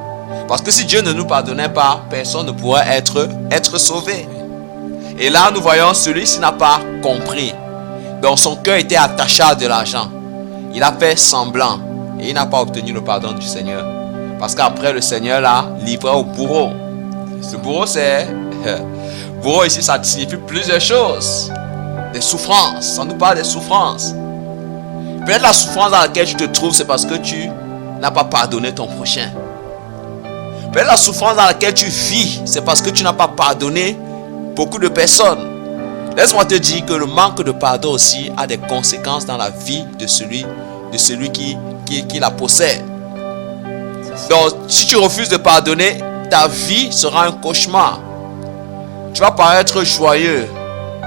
Parce que si Dieu ne nous pardonnait pas, personne ne pourrait être sauvé. Et là, nous voyons celui-ci n'a pas compris. Donc son cœur était attaché à de l'argent. Il a fait semblant. Et il n'a pas obtenu le pardon du Seigneur. Parce qu'après, le Seigneur l'a livré au bourreau. Le bourreau, c'est... bourreau ici, ça signifie plusieurs choses. Des souffrances. Ça nous parle des souffrances. Peut-être la souffrance dans laquelle tu te trouves, c'est parce que tu n'as pas pardonné ton prochain. Peut-être la souffrance dans laquelle tu vis, c'est parce que tu n'as pas pardonné beaucoup de personnes. Laisse-moi te dire que le manque de pardon aussi a des conséquences dans la vie de celui qui la possède. Donc, si tu refuses de pardonner, ta vie sera un cauchemar. Tu vas paraître joyeux.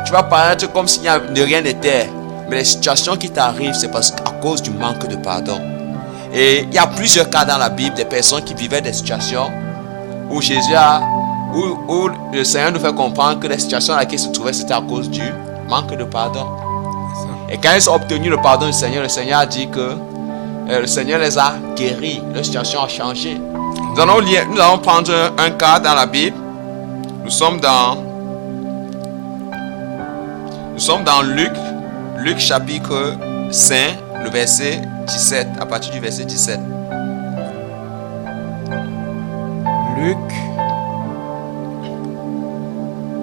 Tu vas paraître comme s'il de rien n'était. Mais les situations qui t'arrivent, c'est parce qu'à cause du manque de pardon. Et il y a plusieurs cas dans la Bible des personnes qui vivaient des situations où où le Seigneur nous fait comprendre que les situations dans lesquelles ils se trouvaient, c'était à cause du manque de pardon. Et quand ils ont obtenu le pardon du Seigneur, le Seigneur a dit que le Seigneur les a guéris. Leur situation a changé. Nous allons prendre un cas dans la Bible. Nous sommes dans Luc chapitre 5, le verset 17, à partir du verset 17.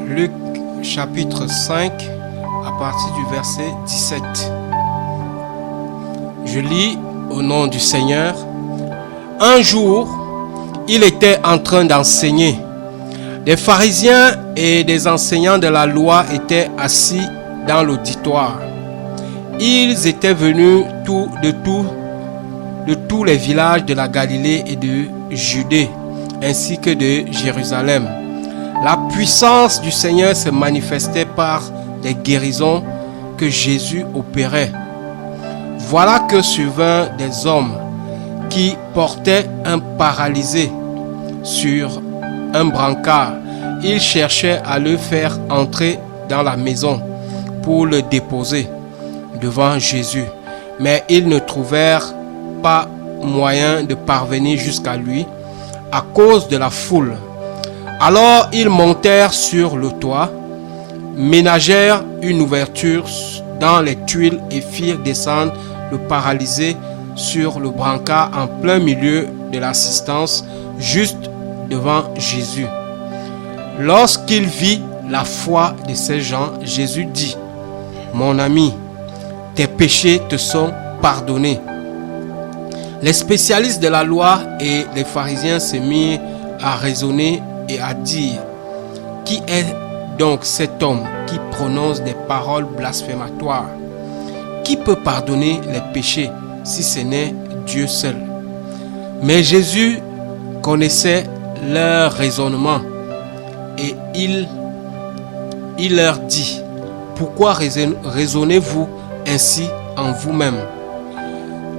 Luc chapitre 5, à partir du verset 17. Je lis au nom du Seigneur. Un jour, il était en train d'enseigner. Des pharisiens et des enseignants de la loi étaient assis dans l'auditoire. Ils étaient venus de tous les villages de la Galilée et de Judée, ainsi que de Jérusalem. La puissance du Seigneur se manifestait par des guérisons que Jésus opérait. Voilà que survinrent des hommes qui portaient un paralysé sur un brancard. Ils cherchaient à le faire entrer dans la maison pour le déposer devant Jésus, mais ils ne trouvèrent pas moyen de parvenir jusqu'à lui à cause de la foule. Alors ils montèrent sur le toit, ménagèrent une ouverture dans les tuiles et firent descendre le paralysé sur le brancard en plein milieu de l'assistance, juste devant Jésus. Lorsqu'il vit la foi de ces gens, Jésus dit: Mon ami, tes péchés te sont pardonnés. Les spécialistes de la loi et les pharisiens se mirent à raisonner et à dire: Qui est donc cet homme qui prononce des paroles blasphématoires? Qui peut pardonner les péchés si ce n'est Dieu seul? Mais Jésus connaissait leur raisonnement et il leur dit: Pourquoi raisonnez-vous ainsi en vous-même?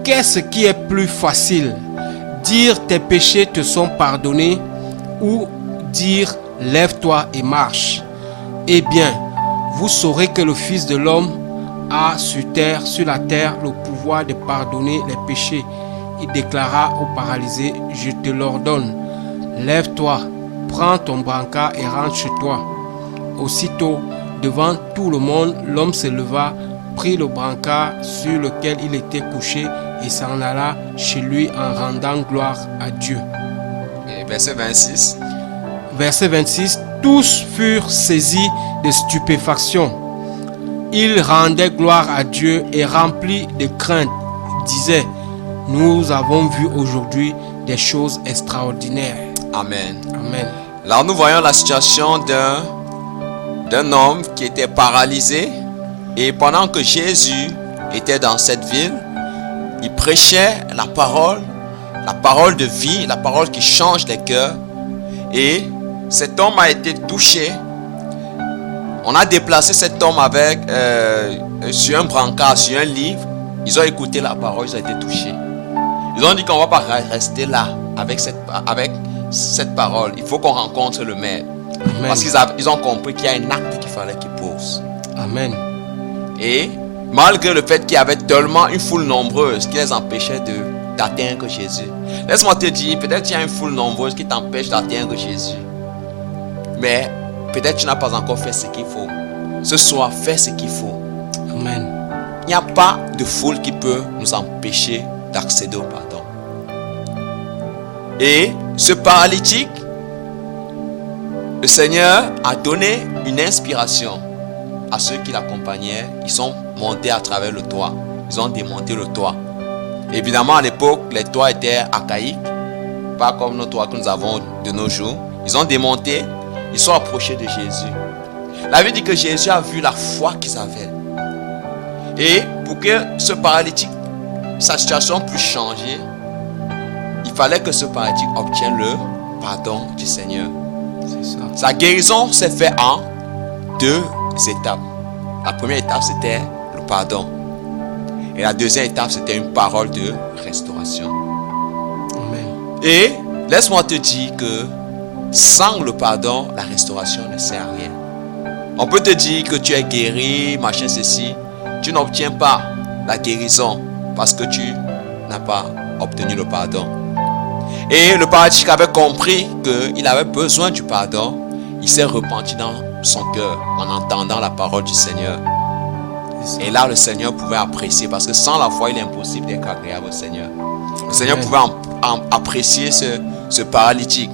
Qu'est-ce qui est plus facile? Dire tes péchés te sont pardonnés ou dire lève-toi et marche? Eh bien, vous saurez que le Fils de l'homme a sur la terre le pouvoir de pardonner les péchés. Il déclara au paralysé: Je te l'ordonne, lève-toi, prends ton brancard et rentre chez toi. Aussitôt, devant tout le monde, l'homme se leva, prit le brancard sur lequel il était couché et s'en alla chez lui en rendant gloire à Dieu. Et verset 26. Verset 26. Tous furent saisis de stupéfaction. Ils rendaient gloire à Dieu et remplis de crainte, disaient: Nous avons vu aujourd'hui des choses extraordinaires. Amen. Amen. Là, nous voyons la situation d'un homme qui était paralysé. Et pendant que Jésus était dans cette ville, il prêchait la parole de vie, la parole qui change les cœurs. Et cet homme a été touché. On a déplacé cet homme sur un brancard, sur un livre. Ils ont écouté la parole, ils ont été touchés. Ils ont dit qu'on ne va pas rester là avec cette parole. Il faut qu'on rencontre le Maître. Amen. Parce qu'ils ont compris qu'il y a un acte qu'il fallait qu'ils posent. Amen. Et malgré le fait qu'il y avait tellement une foule nombreuse qui les empêchait d'atteindre Jésus. Laisse-moi te dire, peut-être qu'il y a une foule nombreuse qui t'empêche d'atteindre Jésus. Mais peut-être tu n'as pas encore fait ce qu'il faut. Ce soir, fais ce qu'il faut. Amen. Il n'y a pas de foule qui peut nous empêcher d'accéder au pardon. Et ce paralytique, le Seigneur a donné une inspiration à ceux qui l'accompagnaient. Ils sont montés à travers le toit. Ils ont démonté le toit. Évidemment, à l'époque, les toits étaient archaïques, pas comme nos toits que nous avons de nos jours. Ils ont démonté, ils sont approchés de Jésus. La Bible dit que Jésus a vu la foi qu'ils avaient. Et pour que ce paralytique, sa situation puisse changer, il fallait que ce paralytique obtienne le pardon du Seigneur. C'est ça. Sa guérison s'est faite en 2 étapes. La première étape, c'était le pardon. Et la deuxième étape, c'était une parole de restauration. Amen. Et laisse-moi te dire que sans le pardon, la restauration ne sert à rien. On peut te dire que tu es guéri, machin ceci. Tu n'obtiens pas la guérison parce que tu n'as pas obtenu le pardon. Et le paralytique avait compris qu'il avait besoin du pardon. Il s'est repenti dans son cœur en entendant la parole du Seigneur. Et là, le Seigneur pouvait apprécier, parce que sans la foi, il est impossible d'être agréable au Seigneur. Le Seigneur pouvait apprécier ce paralytique.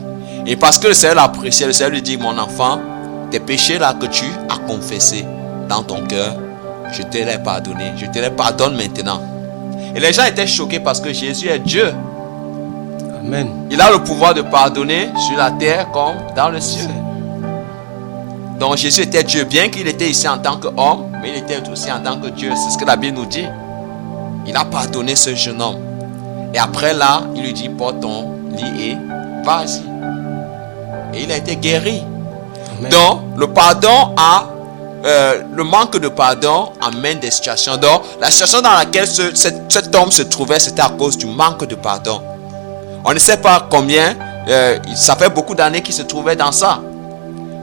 Et parce que le Seigneur l'appréciait, le Seigneur lui dit: mon enfant, tes péchés là que tu as confessés dans ton cœur, je te les pardonné. Je te les pardonne maintenant. Et les gens étaient choqués parce que Jésus est Dieu. Amen. Il a le pouvoir de pardonner sur la terre comme dans le ciel. Donc Jésus était Dieu, bien qu'il était ici en tant qu'homme, mais il était aussi en tant que Dieu. C'est ce que la Bible nous dit. Il a pardonné ce jeune homme. Et après là, il lui dit: porte ton lit et vas-y. Et il a été guéri. Amen. Donc le manque de pardon amène des situations. Donc la situation dans laquelle cet homme se trouvait, c'était à cause du manque de pardon. On ne sait pas combien, ça fait beaucoup d'années qu'il se trouvait dans ça.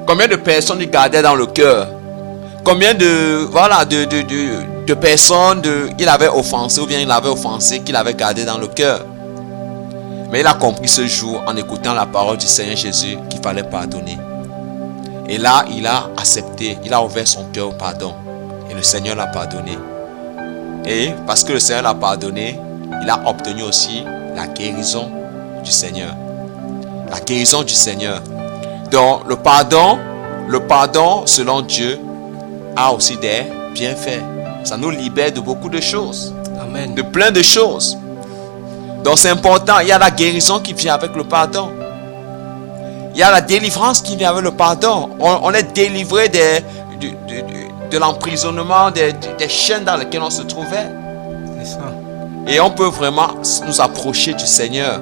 Combien de personnes il gardait dans le cœur? Combien de personnes il avait offensé, ou bien il avait offensé, qu'il avait gardé dans le cœur? Mais il a compris ce jour, en écoutant la parole du Seigneur Jésus, qu'il fallait pardonner. Et là, il a accepté, il a ouvert son cœur au pardon. Et le Seigneur l'a pardonné. Et parce que le Seigneur l'a pardonné, il a obtenu aussi la guérison du Seigneur. La guérison du Seigneur. Donc le pardon selon Dieu a aussi des bienfaits. Ça nous libère de beaucoup de choses. Amen. De plein de choses. Donc c'est important. Il y a la guérison qui vient avec le pardon. Il y a la délivrance qui vient avec le pardon. On est délivré de l'emprisonnement, des chaînes dans lesquelles on se trouvait. C'est ça. Et on peut vraiment nous approcher du Seigneur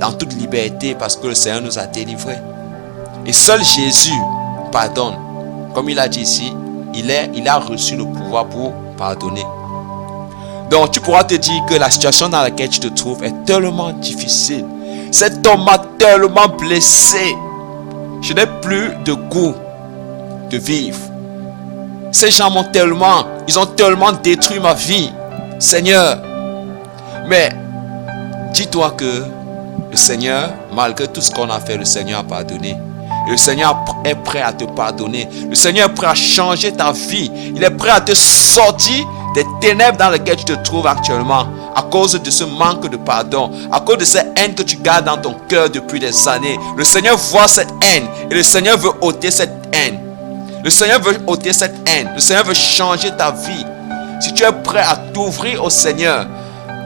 dans toute liberté parce que le Seigneur nous a délivrés. Et seul Jésus pardonne. Comme il a dit ici, il a reçu le pouvoir pour pardonner. Donc tu pourras te dire que la situation dans laquelle tu te trouves est tellement difficile. Cet homme m'a tellement blessé. Je n'ai plus de goût de vivre. Ces gens ils ont tellement détruit ma vie. Seigneur. Mais dis-toi que le Seigneur, malgré tout ce qu'on a fait, le Seigneur a pardonné. Et le Seigneur est prêt à te pardonner. Le Seigneur est prêt à changer ta vie. Il est prêt à te sortir des ténèbres dans lesquelles tu te trouves actuellement. À cause de ce manque de pardon. À cause de cette haine que tu gardes dans ton cœur depuis des années. Le Seigneur voit cette haine. Et le Seigneur veut ôter cette haine. Le Seigneur veut ôter cette haine. Le Seigneur veut changer ta vie. Si tu es prêt à t'ouvrir au Seigneur,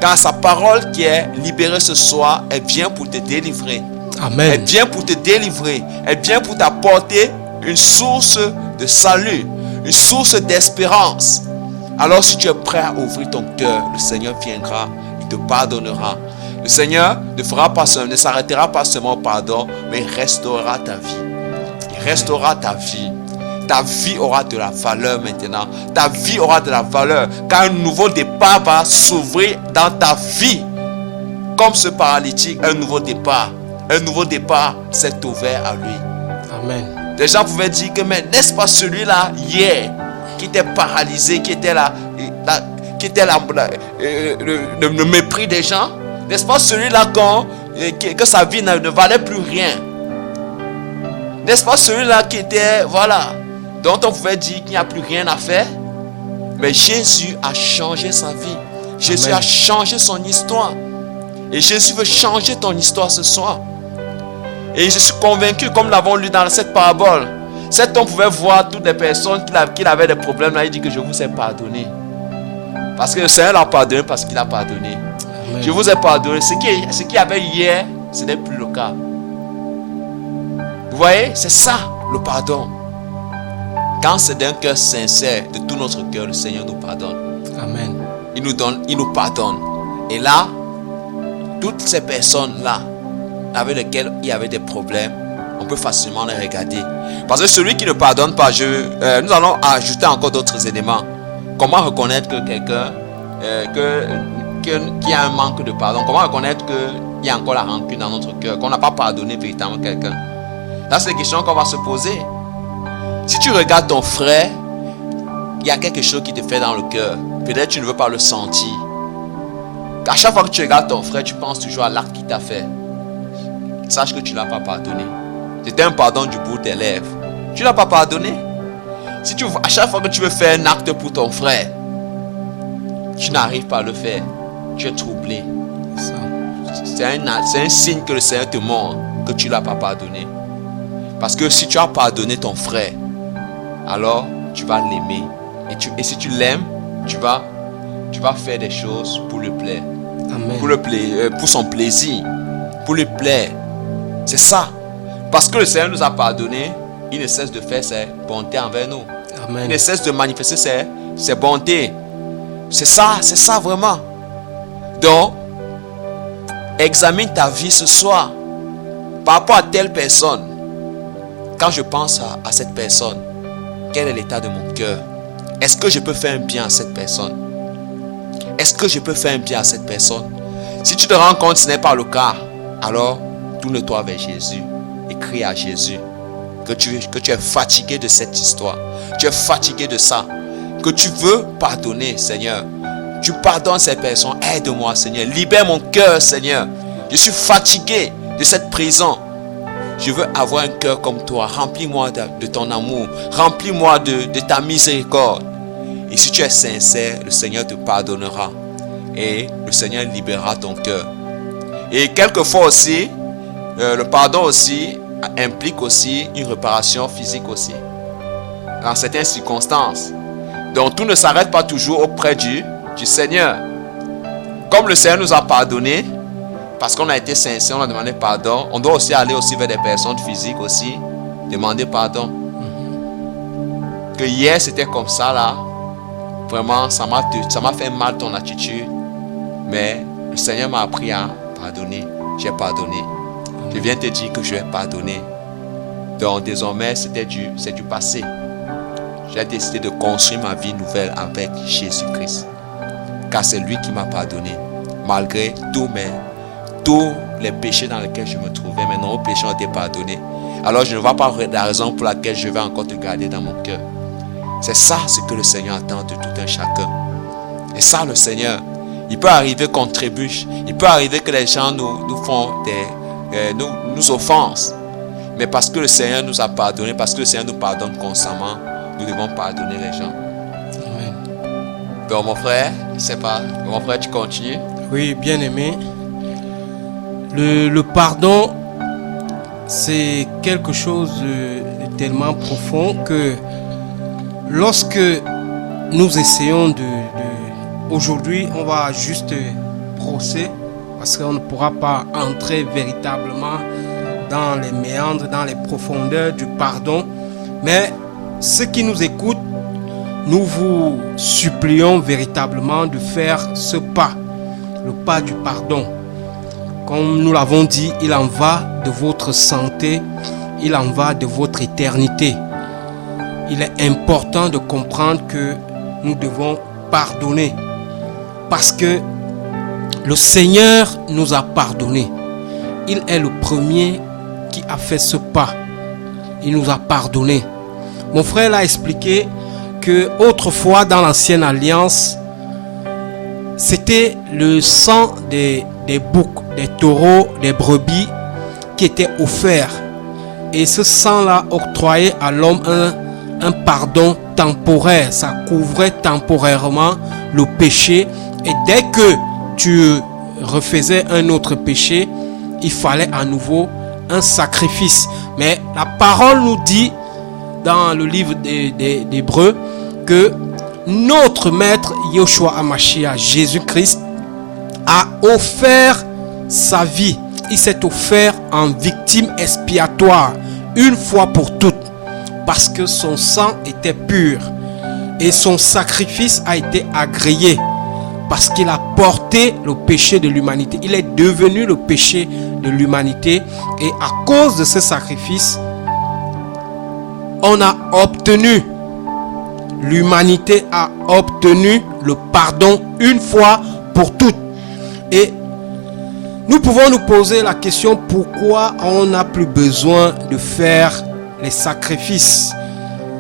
car sa parole qui est libérée ce soir, elle vient pour te délivrer. Amen. Elle vient pour te délivrer. Elle vient pour t'apporter une source de salut, une source d'espérance. Alors si tu es prêt à ouvrir ton cœur, le Seigneur viendra, il te pardonnera. Le Seigneur ne s'arrêtera pas seulement au pardon, mais il restaurera ta vie. Il restaurera ta vie. Ta vie aura de la valeur maintenant. Ta vie aura de la valeur. Car un nouveau départ va s'ouvrir dans ta vie. Comme ce paralytique, un nouveau départ. Un nouveau départ s'est ouvert à lui. Amen. Les gens pouvaient dire que, mais n'est-ce pas celui-là hier qui était paralysé, qui était là, le mépris des gens? N'est-ce pas celui-là que sa vie ne valait plus rien? N'est-ce pas celui-là qui était, voilà, dont on pouvait dire qu'il n'y a plus rien à faire? Mais Jésus a changé sa vie. Jésus a changé son histoire. Et Jésus veut changer ton histoire ce soir. Et je suis convaincu, comme nous l'avons lu dans cette parabole, cet homme pouvait voir toutes les personnes qui avaient des problèmes. Là, il dit que je vous ai pardonné. Parce que le Seigneur l'a pardonné parce qu'il a pardonné. Amen. Je vous ai pardonné. Ce qu'il y avait hier, ce n'est plus le cas. Vous voyez, c'est ça le pardon. Quand c'est d'un cœur sincère, de tout notre cœur, le Seigneur nous pardonne. Amen. Il nous pardonne. Et là, toutes ces personnes-là, avec lesquelles il y avait des problèmes, on peut facilement les regarder. Parce que celui qui ne pardonne pas, nous allons ajouter encore d'autres éléments. Comment reconnaître que quelqu'un qui a un manque de pardon? Comment reconnaître qu'il y a encore la rancune dans notre cœur, qu'on n'a pas pardonné véritablement quelqu'un? Là, c'est des questions qu'on va se poser. Si tu regardes ton frère, il y a quelque chose qui te fait dans le cœur. Peut-être que tu ne veux pas le sentir. À chaque fois que tu regardes ton frère, tu penses toujours à l'acte qu'il t'a fait. Sache que tu ne l'as pas pardonné. C'était un pardon du bout des lèvres. Tu ne l'as pas pardonné. À chaque fois que tu veux faire un acte pour ton frère, tu n'arrives pas à le faire. Tu es troublé. C'est un signe que le Seigneur te montre que tu ne l'as pas pardonné. Parce que si tu as pardonné ton frère, alors tu vas l'aimer. Et si tu l'aimes, tu vas faire des choses pour le plaire. Amen. Pour son plaisir. Pour lui plaire. C'est ça. Parce que le Seigneur nous a pardonné, il ne cesse de faire ses bontés envers nous. Amen. Il ne cesse de manifester ses bontés. C'est ça vraiment. Donc, examine ta vie ce soir. Par rapport à telle personne. Quand je pense à cette personne, quel est l'état de mon cœur? Est-ce que je peux faire un bien à cette personne? Est-ce que je peux faire un bien à cette personne? Si tu te rends compte que ce n'est pas le cas, alors tourne-toi vers Jésus et crie à Jésus que tu es fatigué de cette histoire. Tu es fatigué de ça. Que tu veux pardonner, Seigneur. Tu pardonnes ces personnes. Aide-moi, Seigneur. Libère mon cœur, Seigneur. Je suis fatigué de cette prison. Je veux avoir un cœur comme toi. Remplis-moi de ton amour. Remplis-moi de ta miséricorde. Et si tu es sincère, le Seigneur te pardonnera. Et le Seigneur libérera ton cœur. Et quelquefois aussi, le pardon aussi implique aussi une réparation physique aussi. Dans certaines circonstances. Donc tout ne s'arrête pas toujours auprès du Seigneur. Comme le Seigneur nous a pardonné, parce qu'on a été sincère, on a demandé pardon, on doit aussi aller aussi vers des personnes physiques aussi, demander pardon. Que hier c'était comme ça là, vraiment ça m'a fait mal ton attitude, mais le Seigneur m'a appris à pardonner, j'ai pardonné. Je viens te dire que je vais pardonner. Donc désormais c'est du passé. J'ai décidé de construire ma vie nouvelle avec Jésus-Christ. Car c'est lui qui m'a pardonné. Malgré tous les péchés dans lesquels je me trouvais, maintenant nos péchés ont été pardonnés. Alors je ne vois pas la raison pour laquelle je vais encore te garder dans mon cœur. C'est ça ce que le Seigneur attend de tout un chacun. Et ça le Seigneur, il peut arriver qu'on trébuche. Il peut arriver que les gens nous font nous offensent. Mais parce que le Seigneur nous a pardonné, parce que le Seigneur nous pardonne constamment, nous devons pardonner les gens. Amen. Donc mon frère, je ne sais pas, mon frère, tu continues? Oui, bien aimé. Le pardon, c'est quelque chose de tellement profond que lorsque nous essayons aujourd'hui, on va juste brosser parce qu'on ne pourra pas entrer véritablement dans les méandres, dans les profondeurs du pardon. Mais ceux qui nous écoutent, nous vous supplions véritablement de faire ce pas, le pas du pardon. Comme nous l'avons dit, il en va de votre santé, il en va de votre éternité. Il est important de comprendre que nous devons pardonner parce que le Seigneur nous a pardonné. Il est le premier qui a fait ce pas. Il nous a pardonné. Mon frère l'a expliqué que autrefois dans l'ancienne alliance, c'était le sang des boucs, des taureaux, des brebis qui était offert. Et ce sang-là octroyait à l'homme un pardon temporaire. Ça couvrait temporairement le péché. Et dès que tu refaisais un autre péché, il fallait à nouveau un sacrifice. Mais la parole nous dit dans le livre d'Hébreux que notre maître Yeshua HaMashiach, Jésus-Christ, a offert sa vie. Il s'est offert en victime expiatoire une fois pour toutes parce que son sang était pur et son sacrifice a été agréé parce qu'il a porté le péché de l'humanité. Il est devenu le péché de l'humanité et à cause de ce sacrifice, on a obtenu, l'humanité a obtenu le pardon une fois pour toutes. Et nous pouvons nous poser la question pourquoi on n'a plus besoin de faire les sacrifices.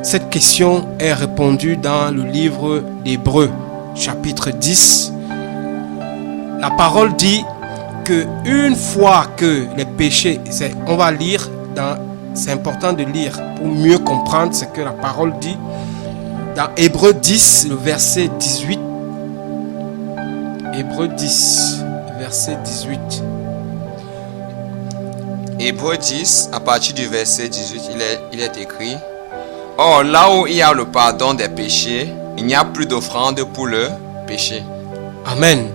Cette question est répondue dans le livre d'Hébreux, chapitre 10. La parole dit que une fois que les péchés, on va lire, c'est important de lire pour mieux comprendre ce que la parole dit. Dans Hébreux 10, le verset 18. Hébreux 10, verset 18. Hébreux 10, à partir du verset 18, il est écrit: Or, là où il y a le pardon des péchés, il n'y a plus d'offrande pour le péché. Amen.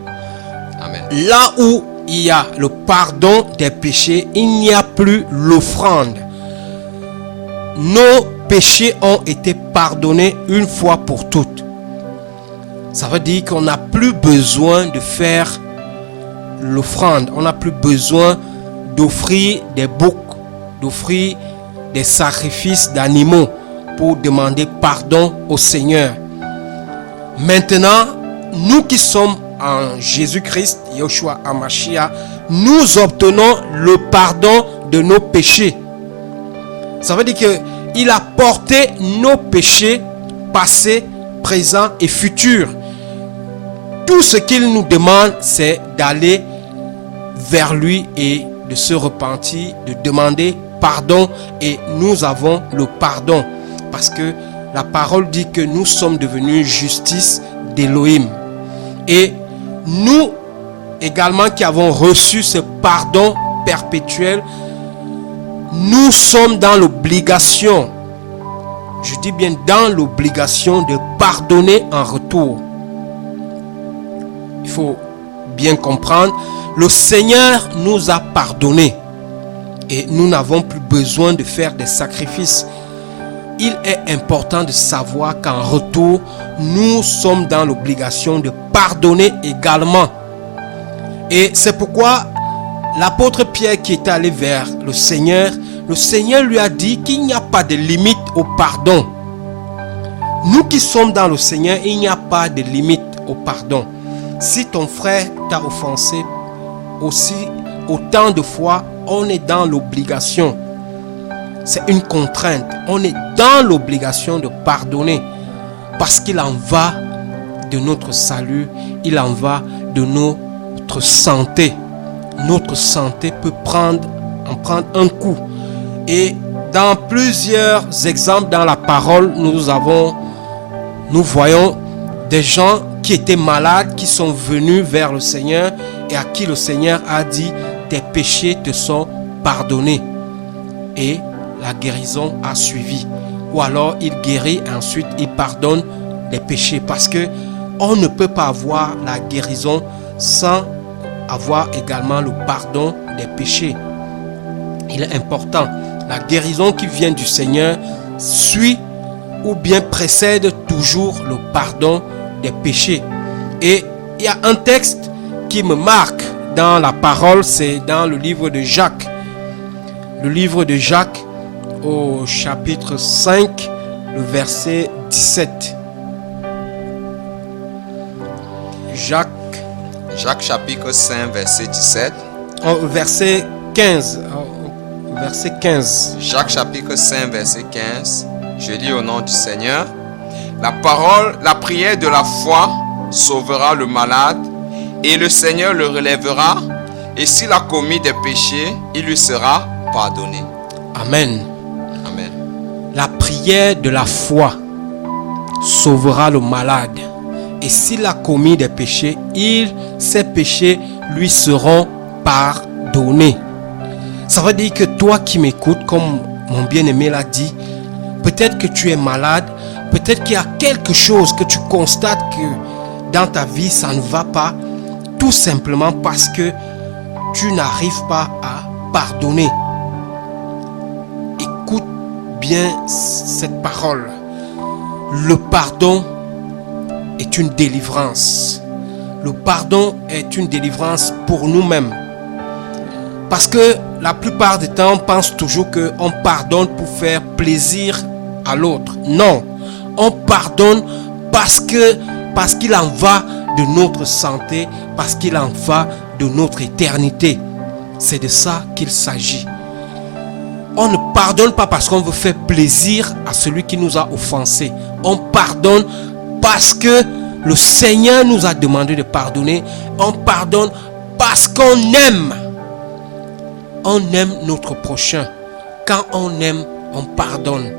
Amen. Là où il y a le pardon des péchés, il n'y a plus l'offrande. Nos péchés ont été pardonnés une fois pour toutes. Ça veut dire qu'on n'a plus besoin de faire l'offrande. On n'a plus besoin d'offrir des boucs, d'offrir des sacrifices d'animaux pour demander pardon au Seigneur. Maintenant, nous qui sommes en Jésus-Christ, Yeshua HaMashiach, nous obtenons le pardon de nos péchés. Ça veut dire qu'il a porté nos péchés passés, présents et futurs. Tout ce qu'il nous demande, c'est d'aller vers lui et de se repentir, de demander pardon. Et nous avons le pardon. Parce que la parole dit que nous sommes devenus justice d'Élohim. Et nous également qui avons reçu ce pardon perpétuel, nous sommes dans l'obligation, je dis bien dans l'obligation de pardonner en retour. Il faut bien comprendre, le Seigneur nous a pardonné et nous n'avons plus besoin de faire des sacrifices. Il est important de savoir qu'en retour, nous sommes dans l'obligation de pardonner également. Et c'est pourquoi l'apôtre Pierre qui est allé vers le Seigneur lui a dit qu'il n'y a pas de limite au pardon. Nous qui sommes dans le Seigneur, il n'y a pas de limite au pardon. Si ton frère t'a offensé aussi autant de fois, on est dans l'obligation. C'est une contrainte. On est dans l'obligation de pardonner parce qu'il en va de notre salut, il en va de notre santé. Notre santé peut en prendre un coup. Et dans plusieurs exemples dans la parole, nous voyons des gens qui étaient malades, qui sont venus vers le Seigneur et à qui le Seigneur a dit: tes péchés te sont pardonnés. Et la guérison a suivi. Ou alors il guérit et ensuite il pardonne les péchés. Parce que on ne peut pas avoir la guérison sans avoir également le pardon des péchés. Il est important. La guérison qui vient du Seigneur suit ou bien précède toujours le pardon des péchés. Et il y a un texte qui me marque dans la parole, c'est dans le livre de Jacques. Le livre de Jacques au chapitre 5, le verset 17. Jacques chapitre 5, verset 17. Verset 15. Verset 15. Jacques chapitre 5, verset 15. Je lis au nom du Seigneur. La prière de la foi sauvera le malade et le Seigneur le relèvera. Et s'il a commis des péchés, il lui sera pardonné. Amen. Amen. La prière de la foi sauvera le malade. Et s'il a commis des péchés, ces péchés lui seront pardonnés. Ça veut dire que toi qui m'écoutes, comme mon bien-aimé l'a dit, peut-être que tu es malade, peut-être qu'il y a quelque chose que tu constates que dans ta vie, ça ne va pas, tout simplement parce que tu n'arrives pas à pardonner. Écoute bien cette parole. Le pardon est une délivrance. Le pardon est une délivrance pour nous-mêmes. Parce que la plupart du temps, on pense toujours qu'on pardonne pour faire plaisir à l'autre. Non, on pardonne parce qu'il en va de notre santé, parce qu'il en va de notre éternité. C'est de ça qu'il s'agit. On ne pardonne pas parce qu'on veut faire plaisir à celui qui nous a offensés. On pardonne parce que le Seigneur nous a demandé de pardonner. On pardonne parce qu'on aime. On aime notre prochain. Quand on aime, on pardonne.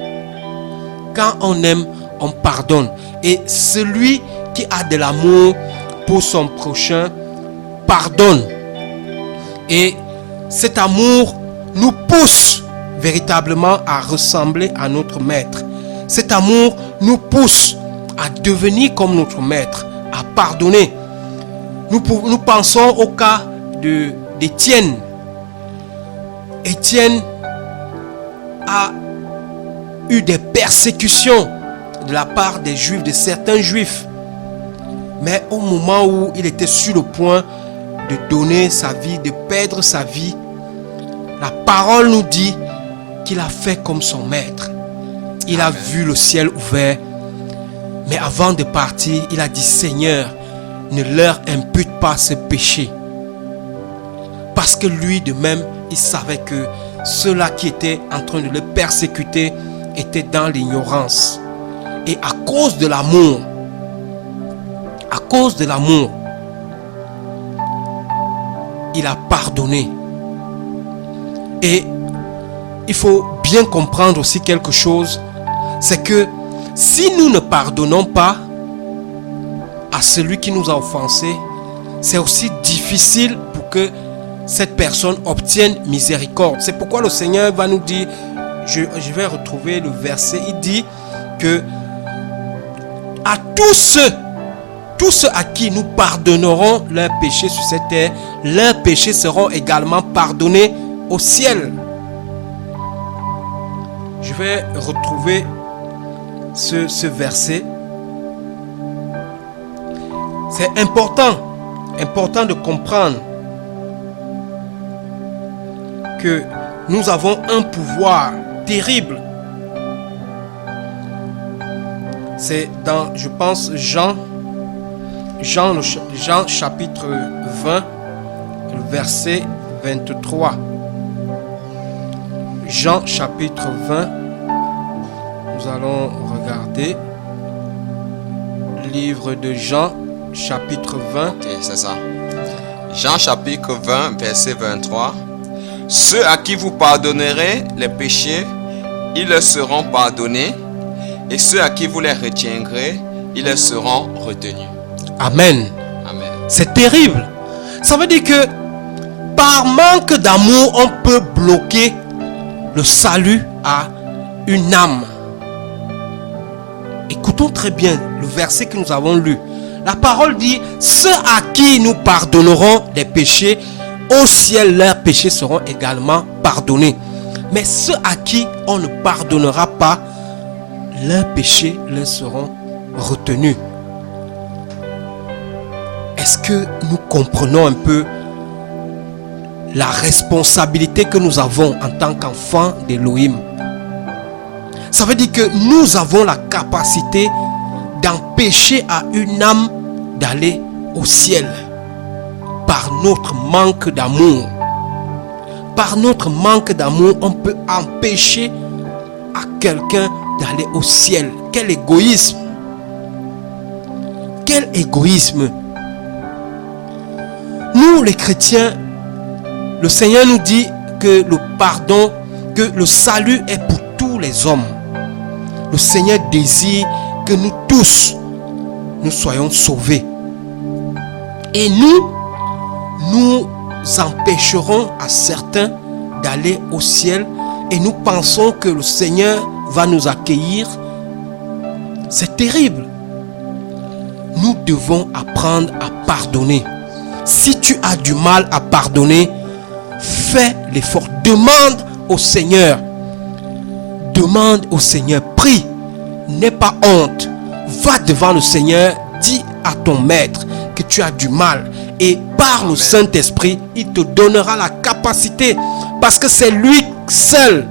Quand on aime, on pardonne. Et celui qui a de l'amour pour son prochain pardonne. Et cet amour nous pousse véritablement à ressembler à notre maître. Cet amour nous pousse à devenir comme notre maître, à pardonner. Nous pensons au cas d'Étienne. Étienne a eu des persécutions de la part des Juifs, de certains Juifs. Mais au moment où il était sur le point de donner sa vie, de perdre sa vie, la parole nous dit qu'il a fait comme son maître. Il a vu le ciel ouvert. Mais avant de partir, il a dit: Seigneur, ne leur impute pas ce péché. Parce que lui de même, il savait que ceux-là qui étaient en train de le persécuter étaient dans l'ignorance. Et à cause de l'amour, il a pardonné. Et il faut bien comprendre aussi quelque chose, c'est que si nous ne pardonnons pas à celui qui nous a offensés, c'est aussi difficile pour que cette personne obtienne miséricorde. C'est pourquoi le Seigneur va nous dire, je vais retrouver le verset, il dit que à tous ceux à qui nous pardonnerons leurs péchés sur cette terre, leurs péchés seront également pardonnés au ciel. Je vais retrouver ce verset. C'est important de comprendre que nous avons un pouvoir terrible. C'est dans, je pense, Jean chapitre 20, le verset 23. Jean chapitre 20, nous allons regarder. Livre de Jean chapitre 20. Ok, c'est ça. Jean chapitre 20, verset 23. Ceux à qui vous pardonnerez les péchés, ils leur seront pardonnés. Et ceux à qui vous les retiendrez, ils leur seront retenus. Amen. Amen. C'est terrible. Ça veut dire que par manque d'amour, on peut bloquer le salut à une âme. Écoutons très bien le verset que nous avons lu. La parole dit: ceux à qui nous pardonnerons les péchés, au ciel leurs péchés seront également pardonnés. Mais ceux à qui on ne pardonnera pas, leurs péchés leur seront retenus. Est-ce que nous comprenons un peu la responsabilité que nous avons en tant qu'enfants d'Élohim? Ça veut dire que nous avons la capacité d'empêcher à une âme d'aller au ciel par notre manque d'amour. Par notre manque d'amour, on peut empêcher à quelqu'un d'aller au ciel. Quel égoïsme! Quel égoïsme! Nous, les chrétiens, le Seigneur nous dit que le pardon, que le salut est pour tous les hommes. Le Seigneur désire que nous tous, nous soyons sauvés. Et nous empêcherons à certains d'aller au ciel et nous pensons que le Seigneur va nous accueillir. C'est terrible. Nous devons apprendre à pardonner. Si tu as du mal à pardonner, fais l'effort. Demande au Seigneur. Demande au Seigneur. Prie. N'aie pas honte. Va devant le Seigneur. Dis à ton maître que tu as du mal. Et par le Saint-Esprit, il te donnera la capacité. Parce que c'est lui seul.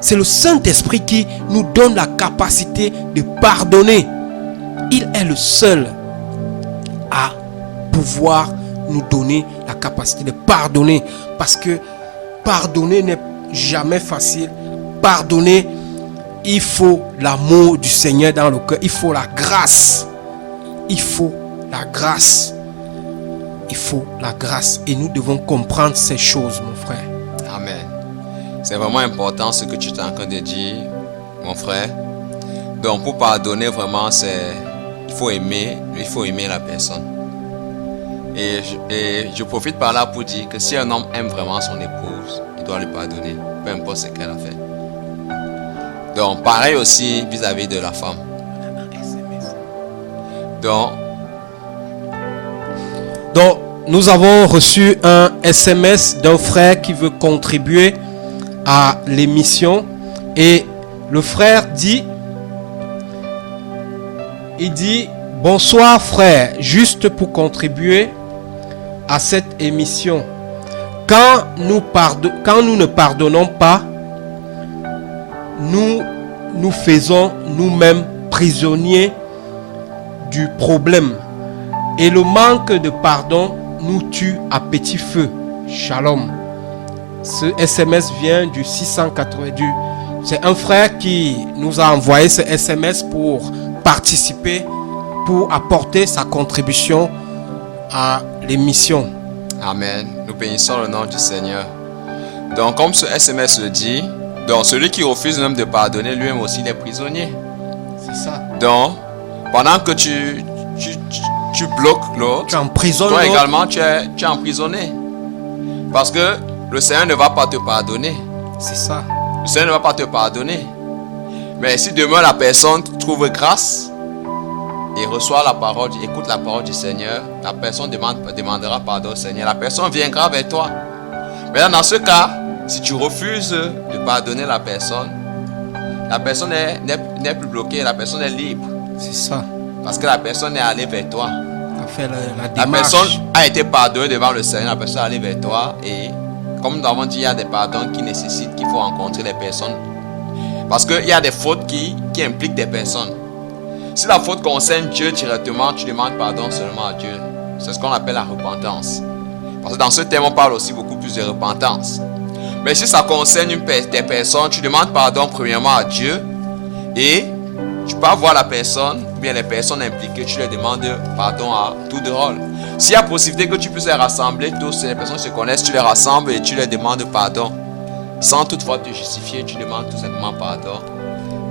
C'est le Saint-Esprit qui nous donne la capacité de pardonner. Il est le seul à pouvoir nous donner la capacité de pardonner. Parce que pardonner n'est jamais facile. Pardonner, il faut l'amour du Seigneur dans le cœur. Il faut la grâce. Il faut la grâce. Il faut la grâce. Et nous devons comprendre ces choses, mon frère. Amen. C'est vraiment important ce que tu es en train de dire, mon frère. Donc, pour pardonner, vraiment, il faut aimer la personne. Et je profite par là pour dire que si un homme aime vraiment son épouse, il doit lui pardonner, peu importe ce qu'elle a fait. Donc, pareil aussi vis-à-vis de la femme. Donc, nous avons reçu un SMS d'un frère qui veut contribuer à l'émission. Et le frère dit, bonsoir frère, juste pour contribuer à cette émission. Quand nous ne pardonnons pas, nous faisons nous-mêmes prisonniers du problème. Et le manque de pardon nous tue à petit feu. Shalom. Ce SMS vient du 680. C'est un frère qui nous a envoyé ce SMS pour participer, pour apporter sa contribution à l'émission. Amen. Nous bénissons le nom du Seigneur. Donc, comme ce SMS le dit, donc celui qui refuse même de pardonner, lui-même aussi, il est prisonnier. C'est ça. Donc, pendant que tu bloques l'autre, tu emprisonnes toi l'autre. également, tu es emprisonné. Parce que le Seigneur ne va pas te pardonner. C'est ça. Le Seigneur ne va pas te pardonner. Mais si demain la personne trouve grâce et reçoit la parole, écoute la parole du Seigneur, la personne demandera pardon au Seigneur. La personne viendra vers toi. Mais dans ce cas, si tu refuses de pardonner la personne n'est plus bloquée, la personne est libre. C'est ça. Parce que la personne est allée vers toi. La La personne a été pardonnée devant le Seigneur, la personne est allée vers toi. Et comme nous avons dit, il y a des pardons qui nécessitent qu'il faut rencontrer les personnes. Parce qu'il y a des fautes qui impliquent des personnes. Si la faute concerne Dieu directement, tu demandes pardon seulement à Dieu. C'est ce qu'on appelle la repentance. Parce que dans ce thème, on parle aussi beaucoup plus de repentance. Mais si ça concerne des personnes, tu demandes pardon premièrement à Dieu. Et tu peux voir la personne, ou bien les personnes impliquées, tu leur demandes pardon à tout de rôle. S'il y a possibilité que tu puisses les rassembler, tous les personnes se connaissent, tu les rassembles et tu leur demandes pardon. Sans toutefois te justifier, tu demandes tout simplement pardon.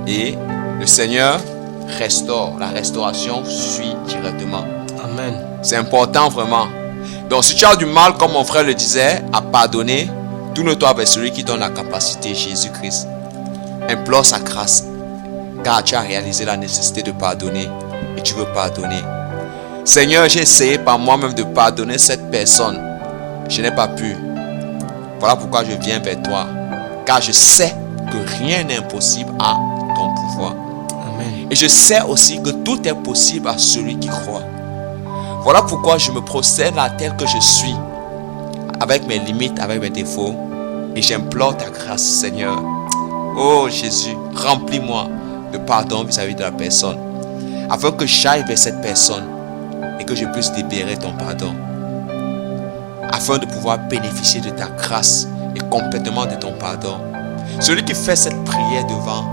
Et le Seigneur restaure. La restauration suit directement. Amen. C'est important vraiment. Donc si tu as du mal, comme mon frère le disait, à pardonner, tourne-toi vers celui qui donne la capacité, Jésus-Christ. Implore sa grâce. Car tu as réalisé la nécessité de pardonner et tu veux pardonner. Seigneur, j'ai essayé par moi-même de pardonner cette personne. Je n'ai pas pu. Voilà pourquoi je viens vers toi. Car je sais que rien n'est impossible à ton pouvoir. Amen. Et je sais aussi que tout est possible à celui qui croit. Voilà pourquoi je me procède à tel que je suis. Avec mes limites, avec mes défauts. Et j'implore ta grâce, Seigneur. Oh Jésus, remplis-moi de pardon vis-à-vis de la personne, afin que j'aille vers cette personne et que je puisse libérer ton pardon, afin de pouvoir bénéficier de ta grâce et complètement de ton pardon. Celui qui fait cette prière devant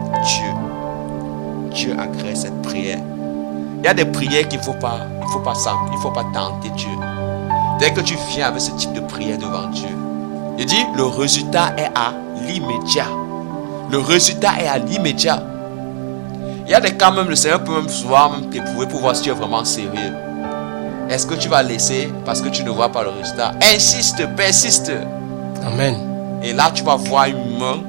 Dieu agrée cette prière. Il y a des prières qu'il ne faut pas tenter Dieu. Dès que tu viens avec ce type de prière devant Dieu, il dit le résultat est à l'immédiat. Le résultat est à l'immédiat. Il y a des cas même, le Seigneur peut même souvent t'éprouver pour voir si tu es vraiment sérieux. Est-ce que tu vas laisser parce que tu ne vois pas le résultat? Insiste, persiste. Amen. Et là, tu vas voir une main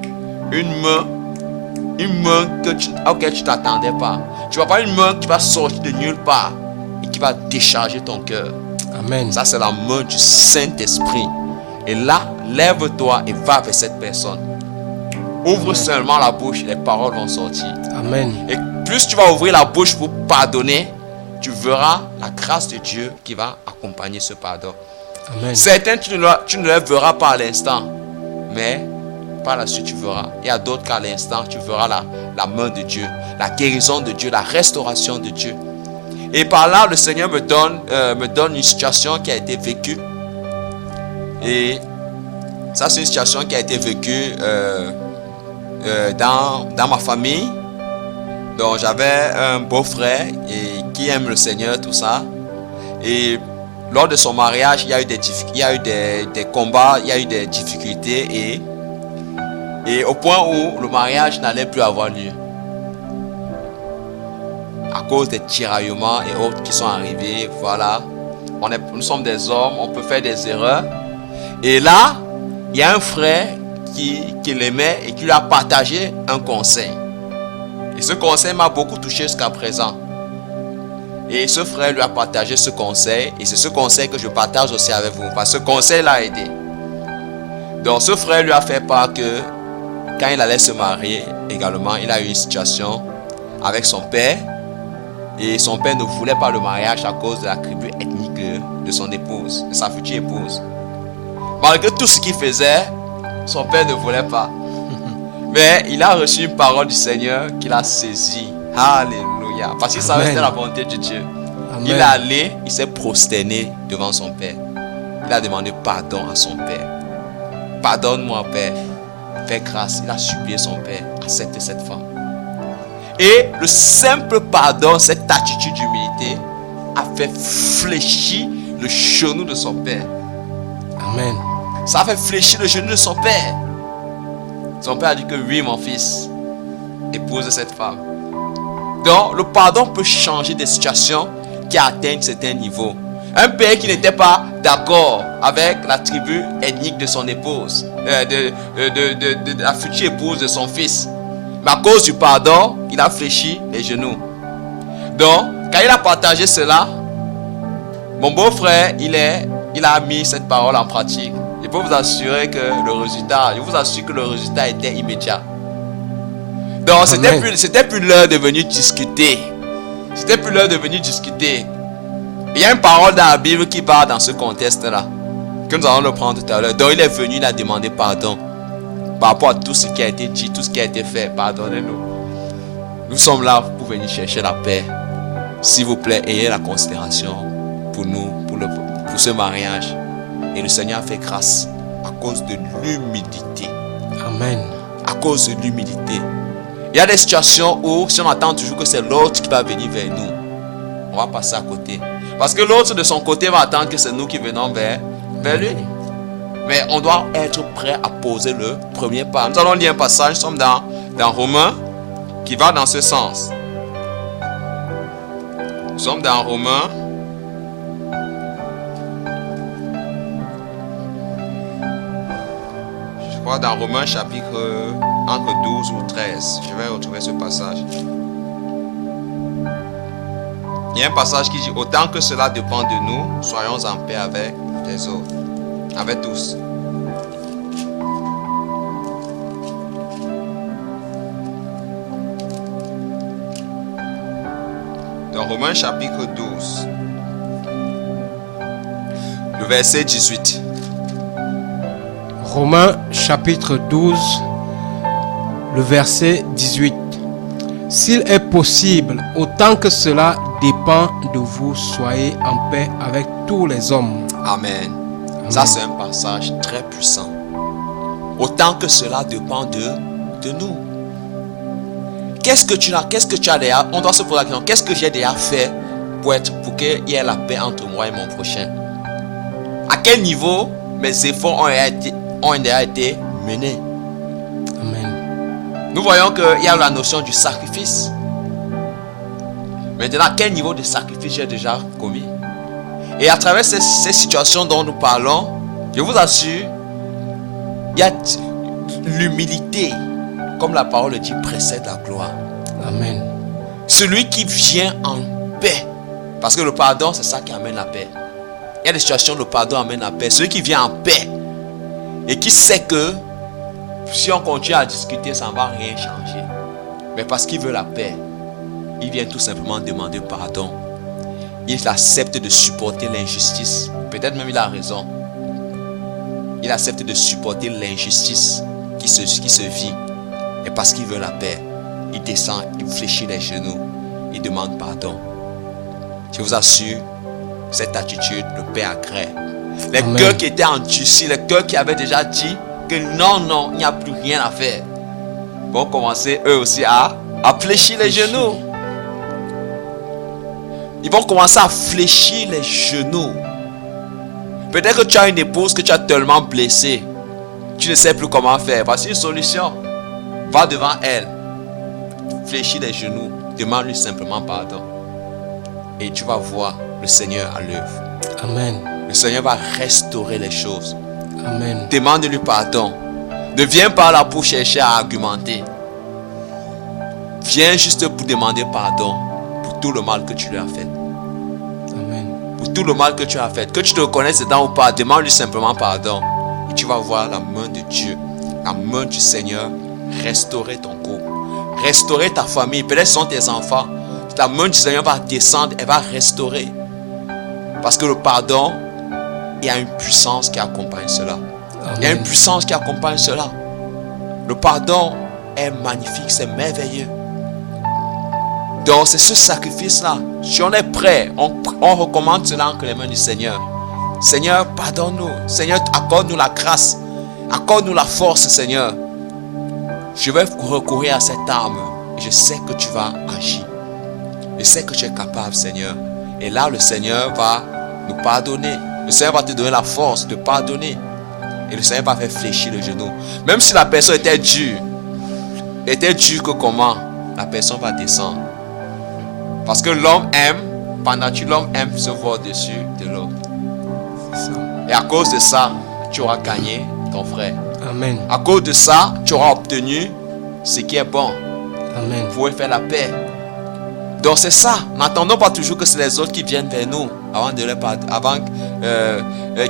auquel tu ne t'attendais pas. Tu vas voir une main qui va sortir de nulle part et qui va décharger ton cœur. Amen. Ça, c'est la main du Saint-Esprit. Et là, lève-toi et va vers cette personne. Ouvre Amen. seulement la bouche, les paroles vont sortir. Amen. Et plus tu vas ouvrir la bouche pour pardonner, tu verras la grâce de Dieu qui va accompagner ce pardon. Amen. Certains, tu ne les verras pas à l'instant, mais par la suite, tu verras. Il y a d'autres qu'à l'instant, tu verras la main de Dieu, la guérison de Dieu, la restauration de Dieu. Et par là, le Seigneur me donne une situation qui a été vécue. Et ça, c'est une situation qui a été vécue dans ma famille. Donc, j'avais un beau-frère qui aime le Seigneur, tout ça. Et lors de son mariage, il y a eu des combats, il y a eu des difficultés. Et au point où le mariage n'allait plus avoir lieu. À cause des tiraillements et autres qui sont arrivés, voilà. Nous sommes des hommes, on peut faire des erreurs. Et là, il y a un frère qui l'aimait et qui lui a partagé un conseil. Et ce conseil m'a beaucoup touché jusqu'à présent. Et ce frère lui a partagé ce conseil. Et c'est ce conseil que je partage aussi avec vous. Parce que ce conseil l'a aidé. Donc ce frère lui a fait part que quand il allait se marier également, il a eu une situation avec son père. Et son père ne voulait pas le mariage à cause de la tribu ethnique de son épouse, de sa future épouse. Malgré tout ce qu'il faisait, son père ne voulait pas. Mais il a reçu une parole du Seigneur qu'il a saisie. Alléluia. Parce qu'il savait que c'était la volonté de Dieu. Amen. Il est allé, il s'est prosterné devant son père. Il a demandé pardon à son père. Pardonne-moi, Père. Fais grâce. Il a supplié son père. Accepte cette femme. Et le simple pardon, cette attitude d'humilité, a fait fléchir le genou de son père. Amen. Ça a fait fléchir le genou de son père. Son père a dit que oui, mon fils, épouse cette femme. Donc, le pardon peut changer des situations qui atteignent certains niveaux. Un père qui n'était pas d'accord avec la tribu ethnique de son épouse, de la future épouse de son fils. Mais à cause du pardon, il a fléchi les genoux. Donc, quand il a partagé cela, mon beau-frère, il a mis cette parole en pratique. Je peux vous assurer que le résultat était immédiat. Donc, c'était plus l'heure de venir discuter. C'était plus l'heure de venir discuter. Il y a une parole dans la Bible qui parle dans ce contexte-là, que nous allons le prendre tout à l'heure. Donc, il est venu, il a demandé pardon. Par rapport à tout ce qui a été dit, tout ce qui a été fait, pardonnez-nous. Nous sommes là pour venir chercher la paix. S'il vous plaît, ayez la considération pour nous, pour ce mariage. Et le Seigneur a fait grâce à cause de l'humilité. Amen. À cause de l'humilité. Il y a des situations où, si on attend toujours que c'est l'autre qui va venir vers nous, on va passer à côté. Parce que l'autre de son côté va attendre que c'est nous qui venons vers lui. Mais on doit être prêt à poser le premier pas. Nous allons lire un passage, nous sommes dans Romains, qui va dans ce sens. Nous sommes dans Romains. Je crois dans Romains chapitre entre 12 ou 13. Je vais retrouver ce passage. Il y a un passage qui dit: autant que cela dépend de nous, soyons en paix avec les autres. Avec tous. Dans Romains chapitre 12, le verset 18. Romains chapitre 12, le verset 18. S'il est possible, autant que cela dépend de vous, soyez en paix avec tous les hommes. Amen. Ça, c'est un passage très puissant. Autant que cela dépend de nous. Qu'est-ce que tu as déjà, on doit se poser la question, qu'est-ce que j'ai déjà fait pour qu'il y ait la paix entre moi et mon prochain? À quel niveau mes efforts ont déjà été menés? Amen. Nous voyons qu'il y a la notion du sacrifice. Maintenant, à quel niveau de sacrifice j'ai déjà commis? Et à travers ces situations dont nous parlons, je vous assure, Il y a l'humilité, comme la parole le dit, précède la gloire. Amen. Celui qui vient en paix, parce que le pardon, c'est ça qui amène la paix. Il y a des situations où le pardon amène la paix. Celui qui vient en paix et qui sait que si on continue à discuter, ça ne va rien changer. Mais parce qu'il veut la paix, il vient tout simplement demander pardon. Il accepte de supporter l'injustice. Peut-être même il a raison. Il accepte de supporter l'injustice qui se vit. Et parce qu'il veut la paix, il descend, il fléchit les genoux, il demande pardon. Je vous assure, cette attitude, le Père agrée. Les Amen. cœurs qui étaient endurcis, les cœurs qui avaient déjà dit que non, il n'y a plus rien à faire, vont commencer eux aussi à fléchir les genoux. Ils vont commencer à fléchir les genoux. Peut-être que tu as une épouse que tu as tellement blessée. Tu ne sais plus comment faire. Voici une solution. Va devant elle. Fléchis les genoux. Demande-lui simplement pardon. Et tu vas voir le Seigneur à l'œuvre. Amen. Le Seigneur va restaurer les choses. Amen. Demande-lui pardon. Ne viens pas là pour chercher à argumenter. Viens juste pour demander pardon pour tout le mal que tu lui as fait. Amen. Pour tout le mal que tu as fait. Que tu te reconnaisses dedans ou pas, demande-lui simplement pardon. Et tu vas voir la main de Dieu, la main du Seigneur restaurer ton couple, restaurer ta famille. Peut-être ce sont tes enfants. La main du Seigneur va descendre, elle va restaurer. Parce que le pardon, il y a une puissance qui accompagne cela. Amen. Il y a une puissance qui accompagne cela. Le pardon est magnifique, c'est merveilleux. Donc c'est ce sacrifice-là. Si on est prêt, on recommande cela entre les mains du Seigneur. Seigneur, pardonne-nous. Seigneur, accorde-nous la grâce. Accorde-nous la force, Seigneur. Je vais recourir à cette arme. Je sais que tu vas agir. Je sais que tu es capable, Seigneur. Et là, le Seigneur va nous pardonner. Le Seigneur va te donner la force de pardonner. Et le Seigneur va faire fléchir le genou. Même si la personne était dure que comment, la personne va descendre. Parce que l'homme aime, par nature, l'homme aime se voir dessus de l'autre. C'est ça. Et à cause de ça, tu auras gagné ton frère. Amen. À cause de ça, tu auras obtenu ce qui est bon. Amen. Vous pouvez faire la paix. Donc c'est ça. N'attendons pas toujours que c'est les autres qui viennent vers nous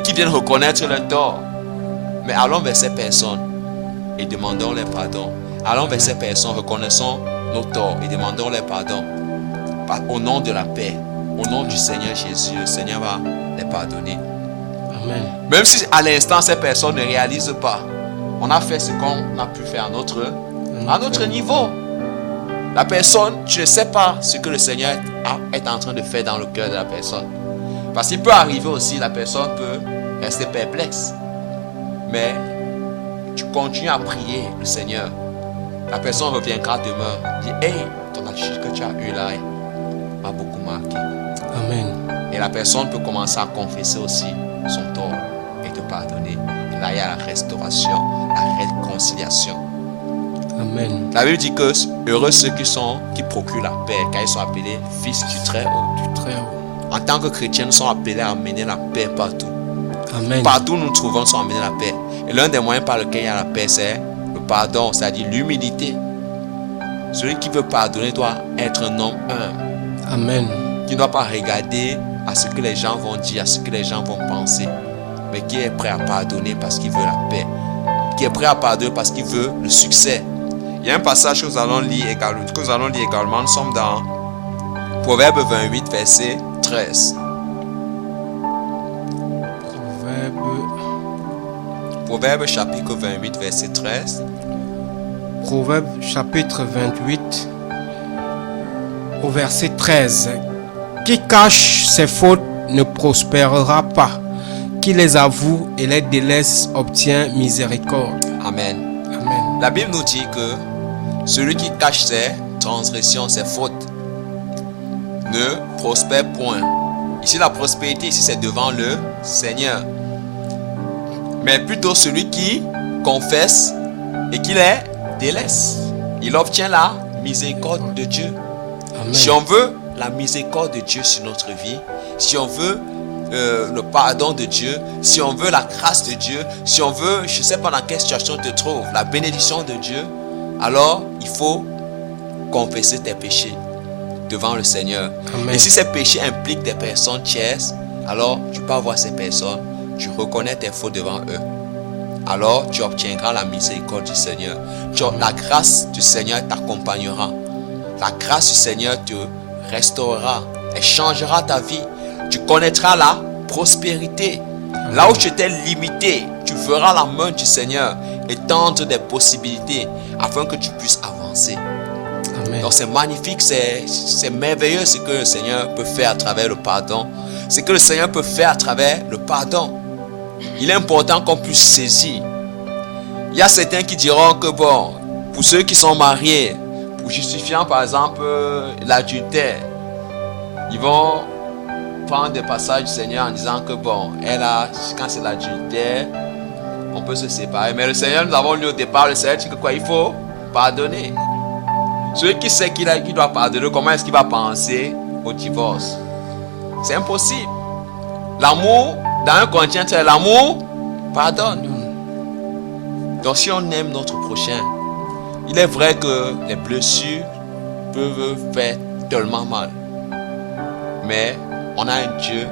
qui viennent reconnaître leur tort. Mais allons vers ces personnes et demandons-les pardon. Allons vers ces personnes, reconnaissons nos torts et demandons-les pardon. Au nom de la paix, au nom du Seigneur Jésus, le Seigneur va les pardonner. Amen. Même si à l'instant ces personnes ne réalisent pas, on a fait ce qu'on a pu faire à notre niveau. La personne, tu ne sais pas ce que le Seigneur est en train de faire dans le cœur de la personne. Parce qu'il peut arriver aussi, la personne peut rester perplexe. Mais tu continues à prier le Seigneur. La personne reviendra demain. Dit, hey, ton attitude que tu as eue là m'a beaucoup marqué. Amen. Et la personne peut commencer à confesser aussi son tort et te pardonner. Et là, il y a la restauration, la réconciliation. Amen. La Bible dit que heureux ceux qui procurent la paix, car ils sont appelés fils du Très-Haut. Du Très-Haut. En tant que chrétiens, nous sommes appelés à amener la paix partout. Amen. Partout où nous nous trouvons, nous sommes amenés la paix. Et l'un des moyens par lesquels il y a la paix, c'est le pardon, c'est-à-dire l'humilité. Celui qui veut pardonner doit être un homme humble. Amen. Qui ne doit pas regarder à ce que les gens vont dire, à ce que les gens vont penser, mais qui est prêt à pardonner parce qu'il veut la paix, qui est prêt à pardonner parce qu'il veut le succès. Il y a un passage que nous allons lire également, nous sommes dans Proverbe 28, verset 13. Proverbe chapitre 28, verset 13. Proverbe chapitre 28, au verset 13. Qui cache ses fautes ne prospérera pas. Qui les avoue et les délaisse obtient miséricorde. Amen. Amen. La Bible nous dit que celui qui cache ses transgressions, ses fautes, ne prospère point. Ici, la prospérité, ici, c'est devant le Seigneur. Mais plutôt celui qui confesse et qui les délaisse. Il obtient la miséricorde de Dieu. Amen. Si on veut la miséricorde de Dieu sur notre vie, si on veut le pardon de Dieu, si on veut la grâce de Dieu, si on veut, je ne sais pas dans quelle situation tu te trouves, la bénédiction de Dieu, alors il faut confesser tes péchés devant le Seigneur. Amen. Et si ces péchés impliquent des personnes tierces, alors tu peux voir ces personnes, tu reconnais tes fautes devant eux. Alors tu obtiendras la miséricorde du Seigneur. La grâce du Seigneur t'accompagnera. La grâce du Seigneur te restaurera et changera ta vie. Tu connaîtras la prospérité. Là où tu étais limité, tu verras la main du Seigneur étendre des possibilités afin que tu puisses avancer. Amen. Donc c'est magnifique, c'est merveilleux ce que le Seigneur peut faire à travers le pardon. Ce que le Seigneur peut faire à travers le pardon. Il est important qu'on puisse saisir. Il y a certains qui diront que bon, pour ceux qui sont mariés, pour justifiant par exemple l'adultère, ils vont prendre des passages du Seigneur en disant que bon, quand c'est l'adultère, on peut se séparer. Mais le Seigneur, nous avons lu au départ, le Seigneur dit que quoi, il faut pardonner. Celui qui sait qu'il doit pardonner, comment est-ce qu'il va penser au divorce? C'est impossible. L'amour, dans un contient, c'est l'amour pardonne. Donc si on aime notre prochain, il est vrai que les blessures peuvent faire tellement mal. Mais on a un Dieu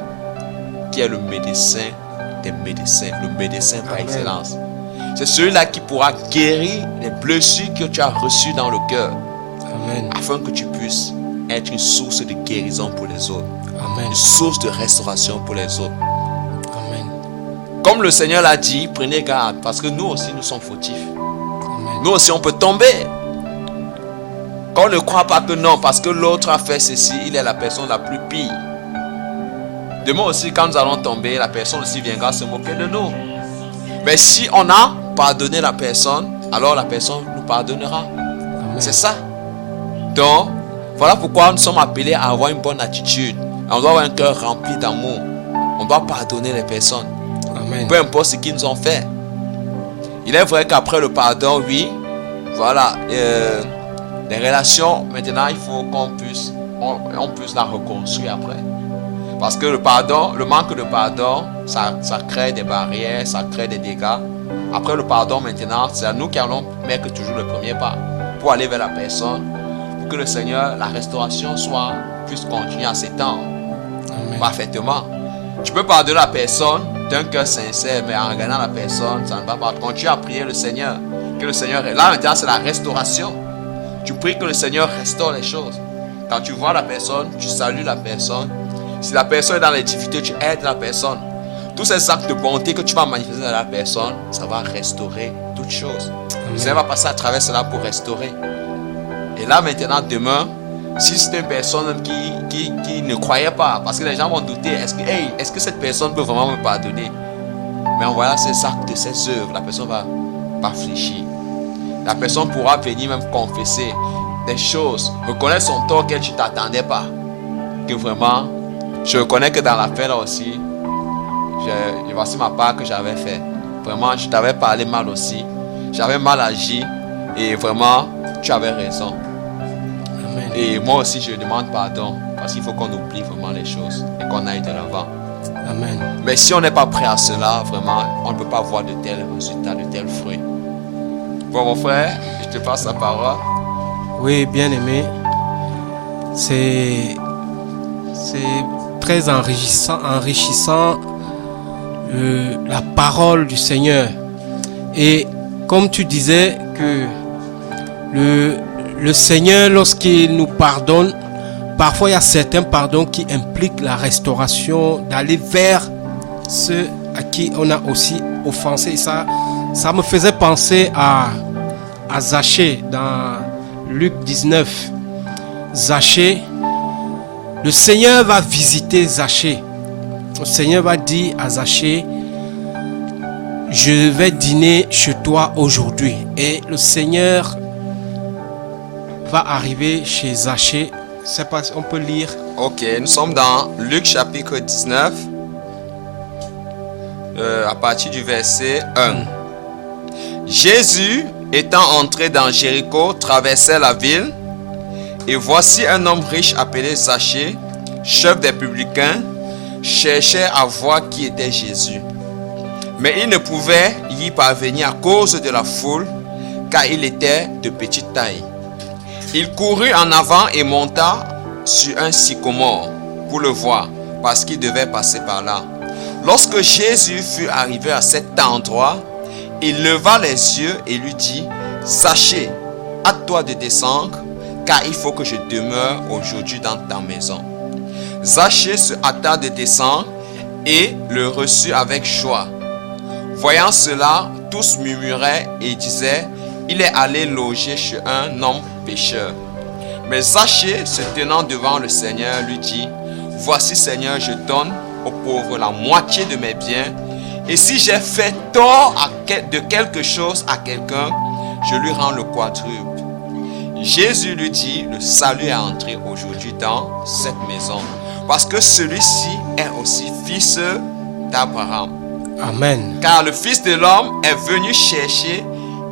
qui est le médecin des médecins, le médecin par excellence. C'est celui-là qui pourra guérir les blessures que tu as reçues dans le cœur. Amen. Afin que tu puisses être une source de guérison pour les autres. Amen. Une source de restauration pour les autres. Amen. Comme le Seigneur l'a dit, prenez garde, parce que nous aussi nous sommes fautifs. Amen. Nous aussi on peut tomber. Qu'on ne croit pas que non, parce que l'autre a fait ceci, il est la personne la plus pire. Demain aussi, quand nous allons tomber, la personne aussi viendra se moquer de nous. Mais si on a pardonné la personne, alors la personne nous pardonnera. Amen. C'est ça. Donc, voilà pourquoi nous sommes appelés à avoir une bonne attitude. On doit avoir un cœur rempli d'amour. On doit pardonner les personnes. Amen. Peu importe ce qu'ils nous ont fait. Il est vrai qu'après le pardon, oui, voilà, les relations, maintenant, il faut qu'on puisse la reconstruire après. Parce que le pardon, le manque de pardon, ça crée des barrières, ça crée des dégâts. Après le pardon, maintenant, c'est à nous qui allons mettre toujours le premier pas pour aller vers la personne, pour que le Seigneur, la restauration puisse continuer à s'étendre parfaitement. Tu peux pardonner la personne d'un cœur sincère, mais en regardant la personne, ça ne va pas. Continue à prier le Seigneur, que le Seigneur est là. Maintenant, c'est la restauration. Tu pries que le Seigneur restaure les choses. Quand tu vois la personne, tu salues la personne. Si la personne est dans les difficultés, tu aides la personne. Tous ces actes de bonté que tu vas manifester dans la personne, ça va restaurer toutes choses. Le Seigneur va passer à travers cela pour restaurer. Et là maintenant, demain, si c'est une personne qui ne croyait pas, parce que les gens vont douter, est-ce que cette personne peut vraiment me pardonner? Mais en voyant ces actes de ces œuvres, la personne va réfléchir. La personne pourra venir même confesser des choses, reconnaître son tort auquel tu ne t'attendais pas. Que vraiment, je reconnais que dans l'affaire aussi, voici ma part que j'avais fait. Vraiment, je t'avais parlé mal aussi. J'avais mal agi. Et vraiment, tu avais raison. Amen. Et moi aussi, je demande pardon. Parce qu'il faut qu'on oublie vraiment les choses. Et qu'on aille de l'avant. Amen. Mais si on n'est pas prêt à cela, vraiment, on ne peut pas avoir de tels résultats, de tels fruits. Bon, mon frère, je te passe la parole. Oui, bien aimé. C'est très enrichissant la parole du Seigneur. Et comme tu disais que le Seigneur, lorsqu'il nous pardonne, parfois il y a certains pardons qui impliquent la restauration, d'aller vers ceux à qui on a aussi offensé. Ça me faisait penser à Zachée dans Luc 19. Zachée, le Seigneur va visiter Zachée. Le Seigneur va dire à Zachée, je vais dîner chez toi aujourd'hui. Et le Seigneur va arriver chez Zachée. Je ne sais pas si on peut lire. Ok, nous sommes dans Luc chapitre 19, à partir du verset 1. Jésus, étant entré dans Jéricho, traversait la ville. Et voici un homme riche appelé Zachée, chef des publicains, cherchaient à voir qui était Jésus. Mais ils ne pouvaient y parvenir à cause de la foule, car il était de petite taille. Il courut en avant et monta sur un sycomore pour le voir, parce qu'il devait passer par là. Lorsque Jésus fut arrivé à cet endroit, il leva les yeux et lui dit, « Zachée, hâte-toi de descendre, car il faut que je demeure aujourd'hui dans ta maison. » Zachée se hâta de descendre et le reçut avec joie. Voyant cela, tous murmuraient et disaient, « Il est allé loger chez un homme pécheur. » Mais Zachée, se tenant devant le Seigneur, lui dit, « Voici, Seigneur, je donne aux pauvres la moitié de mes biens, et si j'ai fait tort de quelque chose à quelqu'un, je lui rends le quadruple. » Jésus lui dit, « Le salut est entré aujourd'hui dans cette maison, parce que celui-ci est aussi fils d'Abraham. Amen. Car le Fils de l'homme est venu chercher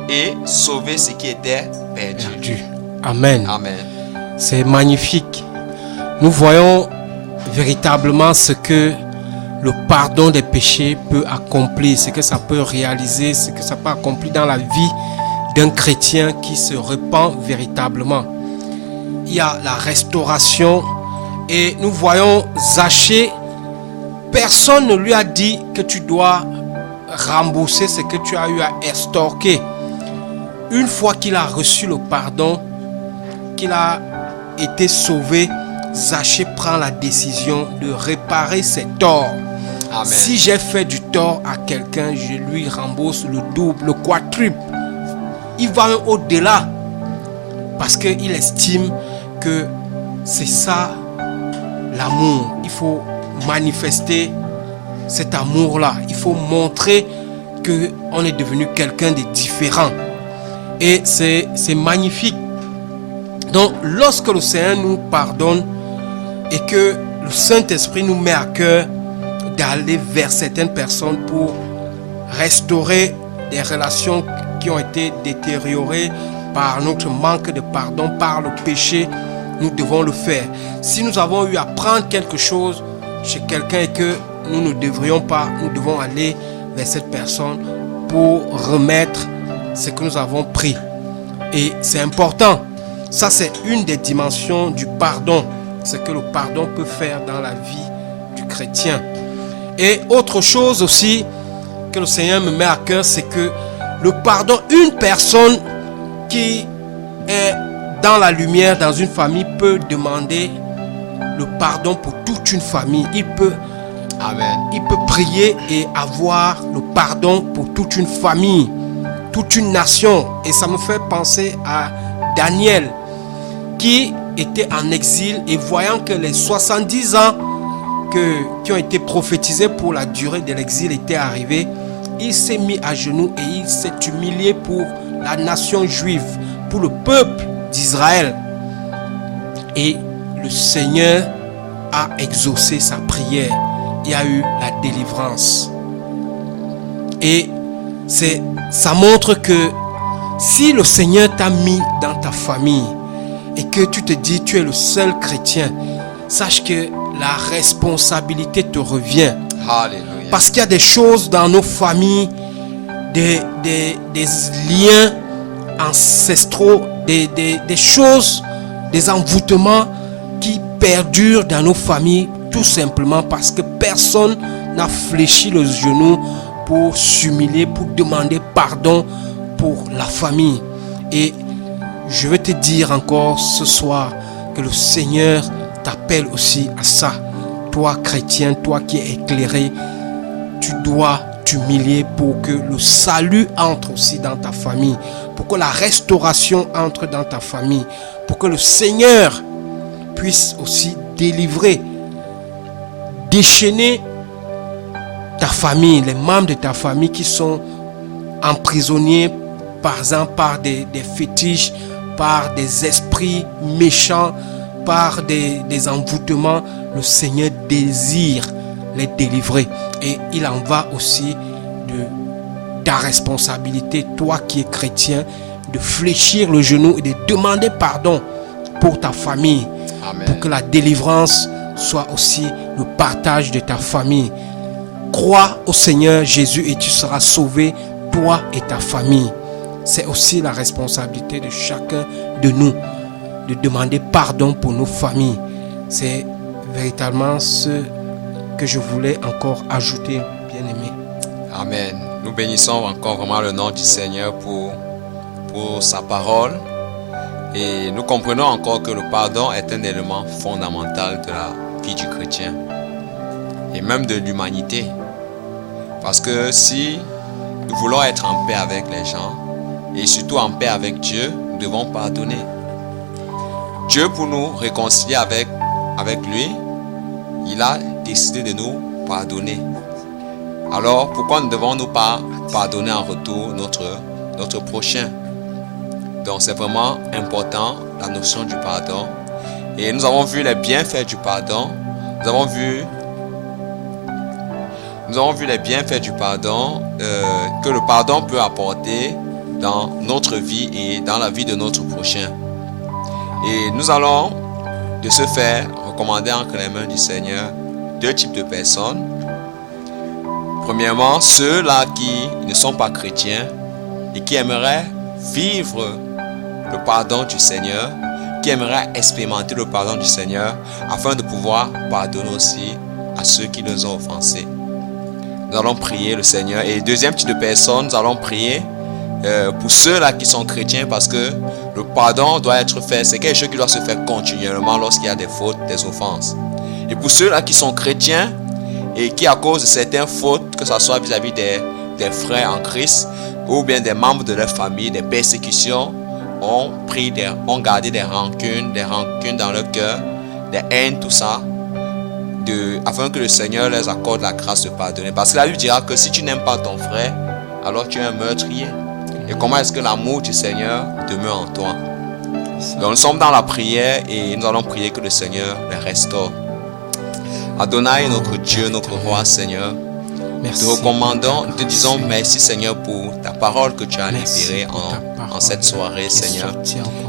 et sauver ce qui était perdu. » Amen. Amen. C'est magnifique. Nous voyons véritablement ce que le pardon des péchés peut accomplir, ce que ça peut réaliser, ce que ça peut accomplir dans la vie d'un chrétien qui se repent véritablement. Il y a la restauration et nous voyons Zachée. Personne ne lui a dit que tu dois rembourser ce que tu as eu à extorquer. Une fois qu'il a reçu le pardon, qu'il a été sauvé, Zachée prend la décision de réparer ses torts. Amen. Si j'ai fait du tort à quelqu'un, je lui rembourse le double, le quadruple. Il va même au-delà parce qu'il estime que c'est ça l'amour. Il faut manifester cet amour-là. Il faut montrer qu'on est devenu quelqu'un de différent. Et c'est magnifique. Donc, lorsque le Seigneur nous pardonne et que le Saint-Esprit nous met à cœur d'aller vers certaines personnes pour restaurer des relations qui ont été détériorées par notre manque de pardon, par le péché, nous devons le faire. Si nous avons eu à prendre quelque chose chez quelqu'un et que nous ne devrions pas, nous devons aller vers cette personne pour remettre ce que nous avons pris. Et c'est important. Ça, c'est une des dimensions du pardon. Ce que le pardon peut faire dans la vie du chrétien. Et autre chose aussi que le Seigneur me met à cœur, c'est que le pardon, une personne qui est dans la lumière, dans une famille, peut demander le pardon pour toute une famille. Amen. Il peut prier et avoir le pardon pour toute une famille, toute une nation. Et ça me fait penser à Daniel, qui était en exil et voyant que les 70 ans qui ont été prophétisés pour la durée de l'exil étaient arrivés, il s'est mis à genoux et il s'est humilié pour la nation juive, pour le peuple d'Israël. Et le Seigneur a exaucé sa prière. Il y a eu la délivrance. Et ça montre que si le Seigneur t'a mis dans ta famille et que tu te dis tu es le seul chrétien, sache que la responsabilité te revient. Alléluia. Parce qu'il y a des choses dans nos familles, des liens ancestraux, des choses, des envoûtements qui perdurent dans nos familles, tout simplement parce que personne n'a fléchi le genou pour s'humilier, pour demander pardon pour la famille. Et je vais te dire encore ce soir que le Seigneur t'appelle aussi à ça. Toi chrétien, toi qui es éclairé, tu dois t'humilier pour que le salut entre aussi dans ta famille, pour que la restauration entre dans ta famille, pour que le Seigneur puisse aussi délivrer, déchaîner ta famille, les membres de ta famille qui sont emprisonnés par exemple par des fétiches, par des esprits méchants, par des envoûtements. Le Seigneur désire les délivrer et il en va aussi de ta responsabilité, toi qui es chrétien, de fléchir le genou et de demander pardon pour ta famille. Amen. Pour que la délivrance soit aussi le partage de ta famille. Crois au Seigneur Jésus et tu seras sauvé, toi et ta famille. C'est aussi la responsabilité de chacun de nous de demander pardon pour nos familles. C'est véritablement ce que je voulais encore ajouter, bien-aimé. Amen. Nous bénissons encore vraiment le nom du Seigneur pour sa parole. Et nous comprenons encore que le pardon est un élément fondamental de la vie du chrétien. Et même de l'humanité. Parce que si nous voulons être en paix avec les gens, et surtout en paix avec Dieu, nous devons pardonner. Dieu, pour nous réconcilier avec lui, il a décidé de nous pardonner. Alors, pourquoi ne devons-nous pas pardonner en retour notre prochain? Donc, c'est vraiment important, la notion du pardon. Et nous avons vu les bienfaits du pardon. Nous avons vu les bienfaits du pardon que le pardon peut apporter dans notre vie et dans la vie de notre prochain. Et nous allons, de ce fait, recommander entre les mains du Seigneur deux types de personnes. Premièrement, ceux-là qui ne sont pas chrétiens et qui aimeraient vivre le pardon du Seigneur, qui aimeraient expérimenter le pardon du Seigneur afin de pouvoir pardonner aussi à ceux qui nous ont offensés. Nous allons prier le Seigneur. Et deuxième type de personnes, nous allons prier pour ceux-là qui sont chrétiens, parce que le pardon doit être fait. C'est quelque chose qui doit se faire continuellement lorsqu'il y a des fautes, des offenses. Et pour ceux-là qui sont chrétiens et qui, à cause de certaines fautes, que ce soit vis-à-vis des frères en Christ ou bien des membres de leur famille, des persécutions, ont gardé des rancunes dans leur cœur, des haines, tout ça, afin que le Seigneur les accorde la grâce de pardonner. Parce que la Bible dira que si tu n'aimes pas ton frère, alors tu es un meurtrier. Et comment est-ce que l'amour du Seigneur demeure en toi? Donc nous sommes dans la prière et nous allons prier que le Seigneur les restaure. Adonai, notre Dieu, notre roi, Seigneur, Merci. nous te recommandons, nous te disons merci, Seigneur, pour ta parole que tu as libérée en cette soirée, Seigneur.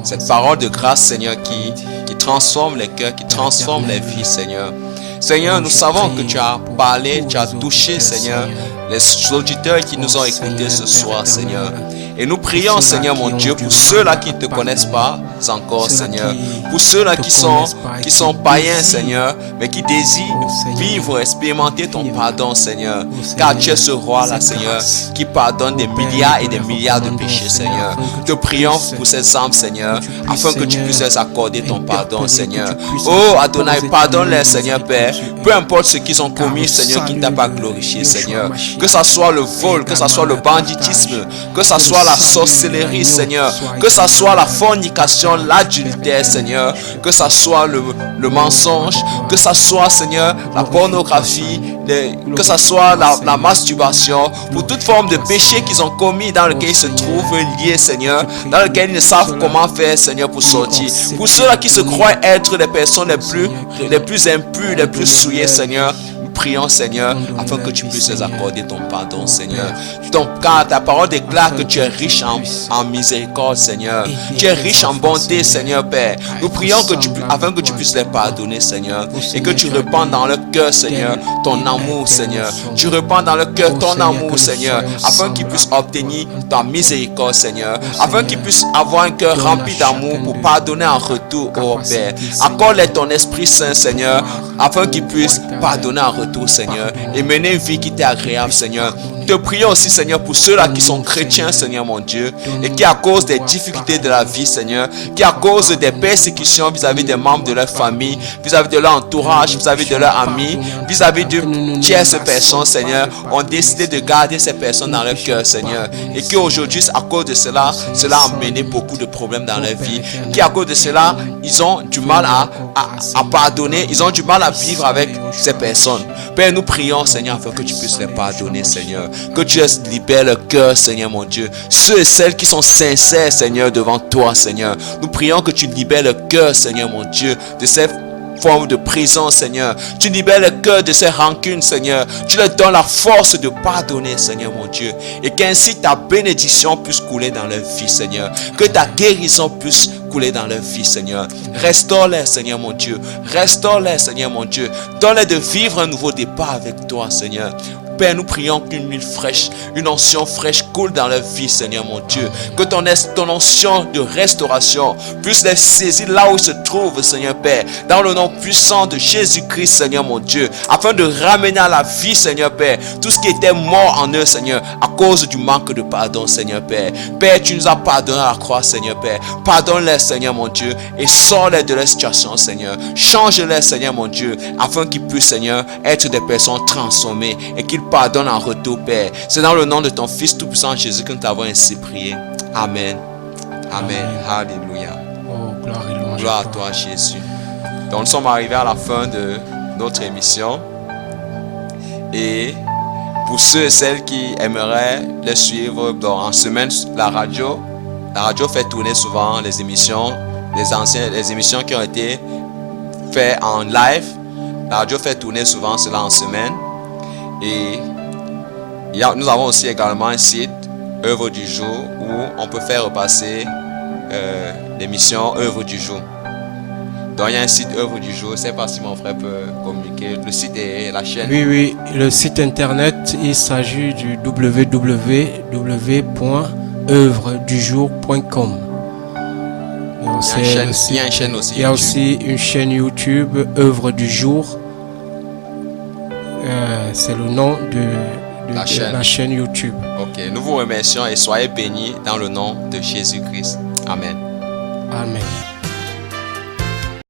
Cette parole de grâce, Seigneur, qui transforme les cœurs, qui transforme les vies, Seigneur. Seigneur, nous savons que tu as parlé, tu as touché, Seigneur, les auditeurs qui nous ont écoutés ce soir, Seigneur. Et nous prions, Seigneur mon Dieu, pour ceux-là qui ne te connaissent pas encore, Seigneur. Pour ceux-là qui sont païens, Seigneur, mais qui désirent vivre, expérimenter ton pardon, Seigneur. Car tu es ce roi-là, Seigneur, qui pardonne des milliards et des milliards de péchés, Seigneur. Te prions pour ces âmes, Seigneur, afin que tu puisses les accorder ton pardon, Seigneur. Oh, Adonai, pardonne-les, Seigneur, Père. Peu importe ce qu'ils ont commis, Seigneur, qui ne t'a pas glorifié, Seigneur. Que ça soit le vol, que ça soit le banditisme, que ça soit la sorcellerie, Seigneur, que ça soit la fornication, l'adultère, Seigneur, que ça soit le mensonge, que ça soit, Seigneur, la pornographie, que ça soit la masturbation, pour toute forme de péché qu'ils ont commis dans lequel ils se trouvent liés, Seigneur, dans lequel ils ne savent comment faire, Seigneur, pour sortir. Pour ceux-là qui se croient être les personnes les plus impures, les plus souillées, Seigneur, prions, Seigneur, afin que tu puisses les accorder ton pardon, Seigneur. Donc, car ta parole déclare que tu es riche en miséricorde, Seigneur. Tu es riche en bonté, Seigneur, Père. Nous prions afin que tu puisses les pardonner, Seigneur. Et que tu répandes dans leur cœur, Seigneur, ton amour, Seigneur. Tu répands dans leur cœur ton amour, Seigneur, afin qu'ils puissent obtenir ta miséricorde, Seigneur. Afin qu'ils puissent avoir un cœur rempli d'amour pour pardonner en retour, oh Père. Accorde-les ton Esprit Saint, Seigneur, afin qu'ils puissent pardonner en retour, Seigneur, et mener une vie qui t'est agréable, Seigneur. Te prions aussi, Seigneur, pour ceux-là qui sont chrétiens, Seigneur mon Dieu, et qui à cause des difficultés de la vie, Seigneur, qui à cause des persécutions vis-à-vis des membres de leur famille, vis-à-vis de leur entourage, vis-à-vis de leurs amis, vis-à-vis de tierces personnes, Seigneur, ont décidé de garder ces personnes dans leur cœur, Seigneur, et qu'aujourd'hui, à cause de cela a amené beaucoup de problèmes dans leur vie, qui à cause de cela, ils ont du mal à pardonner, ils ont du mal à vivre avec ces personnes. Père, nous prions, Seigneur, afin que tu puisses les pardonner, Seigneur. Que tu libères le cœur, Seigneur, mon Dieu. Ceux et celles qui sont sincères, Seigneur, devant toi, Seigneur. Nous prions que tu libères le cœur, Seigneur, mon Dieu, de ces forme de prison, Seigneur. Tu libères le cœur de ces rancunes, Seigneur. Tu leur donnes la force de pardonner, Seigneur mon Dieu. Et qu'ainsi ta bénédiction puisse couler dans leur vie, Seigneur. Que ta guérison puisse couler dans leur vie, Seigneur. Restaure-les, Seigneur mon Dieu. Restaure-les, Seigneur mon Dieu. Donne-les de vivre un nouveau départ avec toi, Seigneur. Père, nous prions qu'une huile fraîche, une onction fraîche coule dans leur vie, Seigneur mon Dieu. Que ton onction de restauration puisse les saisir là où ils se trouvent, Seigneur Père. Dans le nom puissant de Jésus-Christ, Seigneur mon Dieu. Afin de ramener à la vie, Seigneur Père, tout ce qui était mort en eux, Seigneur, à cause du manque de pardon, Seigneur Père. Père, tu nous as pardonné à la croix, Seigneur Père. Pardonne-les, Seigneur mon Dieu, et sors-les de leur situation, Seigneur. Change-les, Seigneur mon Dieu, afin qu'ils puissent, Seigneur, être des personnes transformées et qu'ils pardonne en retour, Père. C'est dans le nom de ton Fils tout-puissant Jésus que nous t'avons ainsi prié. Amen. Amen. Alléluia. Oh, gloire et louange. Gloire à toi, Jésus. Donc, nous sommes arrivés à la fin de notre émission. Et pour ceux et celles qui aimeraient les suivre en semaine, la radio fait tourner souvent les émissions, les émissions qui ont été faites en live. La radio fait tourner souvent cela en semaine. Et nous avons aussi également un site, Œuvre du jour, où on peut faire repasser l'émission Œuvre du jour. Donc il y a un site Œuvre du jour, c'est pas si mon frère peut communiquer. Le site et la chaîne. Oui, le site internet, il s'agit du www.oeuvredujour.com. Il y a une chaîne aussi. Il y a aussi une chaîne YouTube, Œuvre du jour. C'est le nom de la chaîne YouTube. Ok, nous vous remercions et soyez bénis dans le nom de Jésus-Christ. Amen. Amen.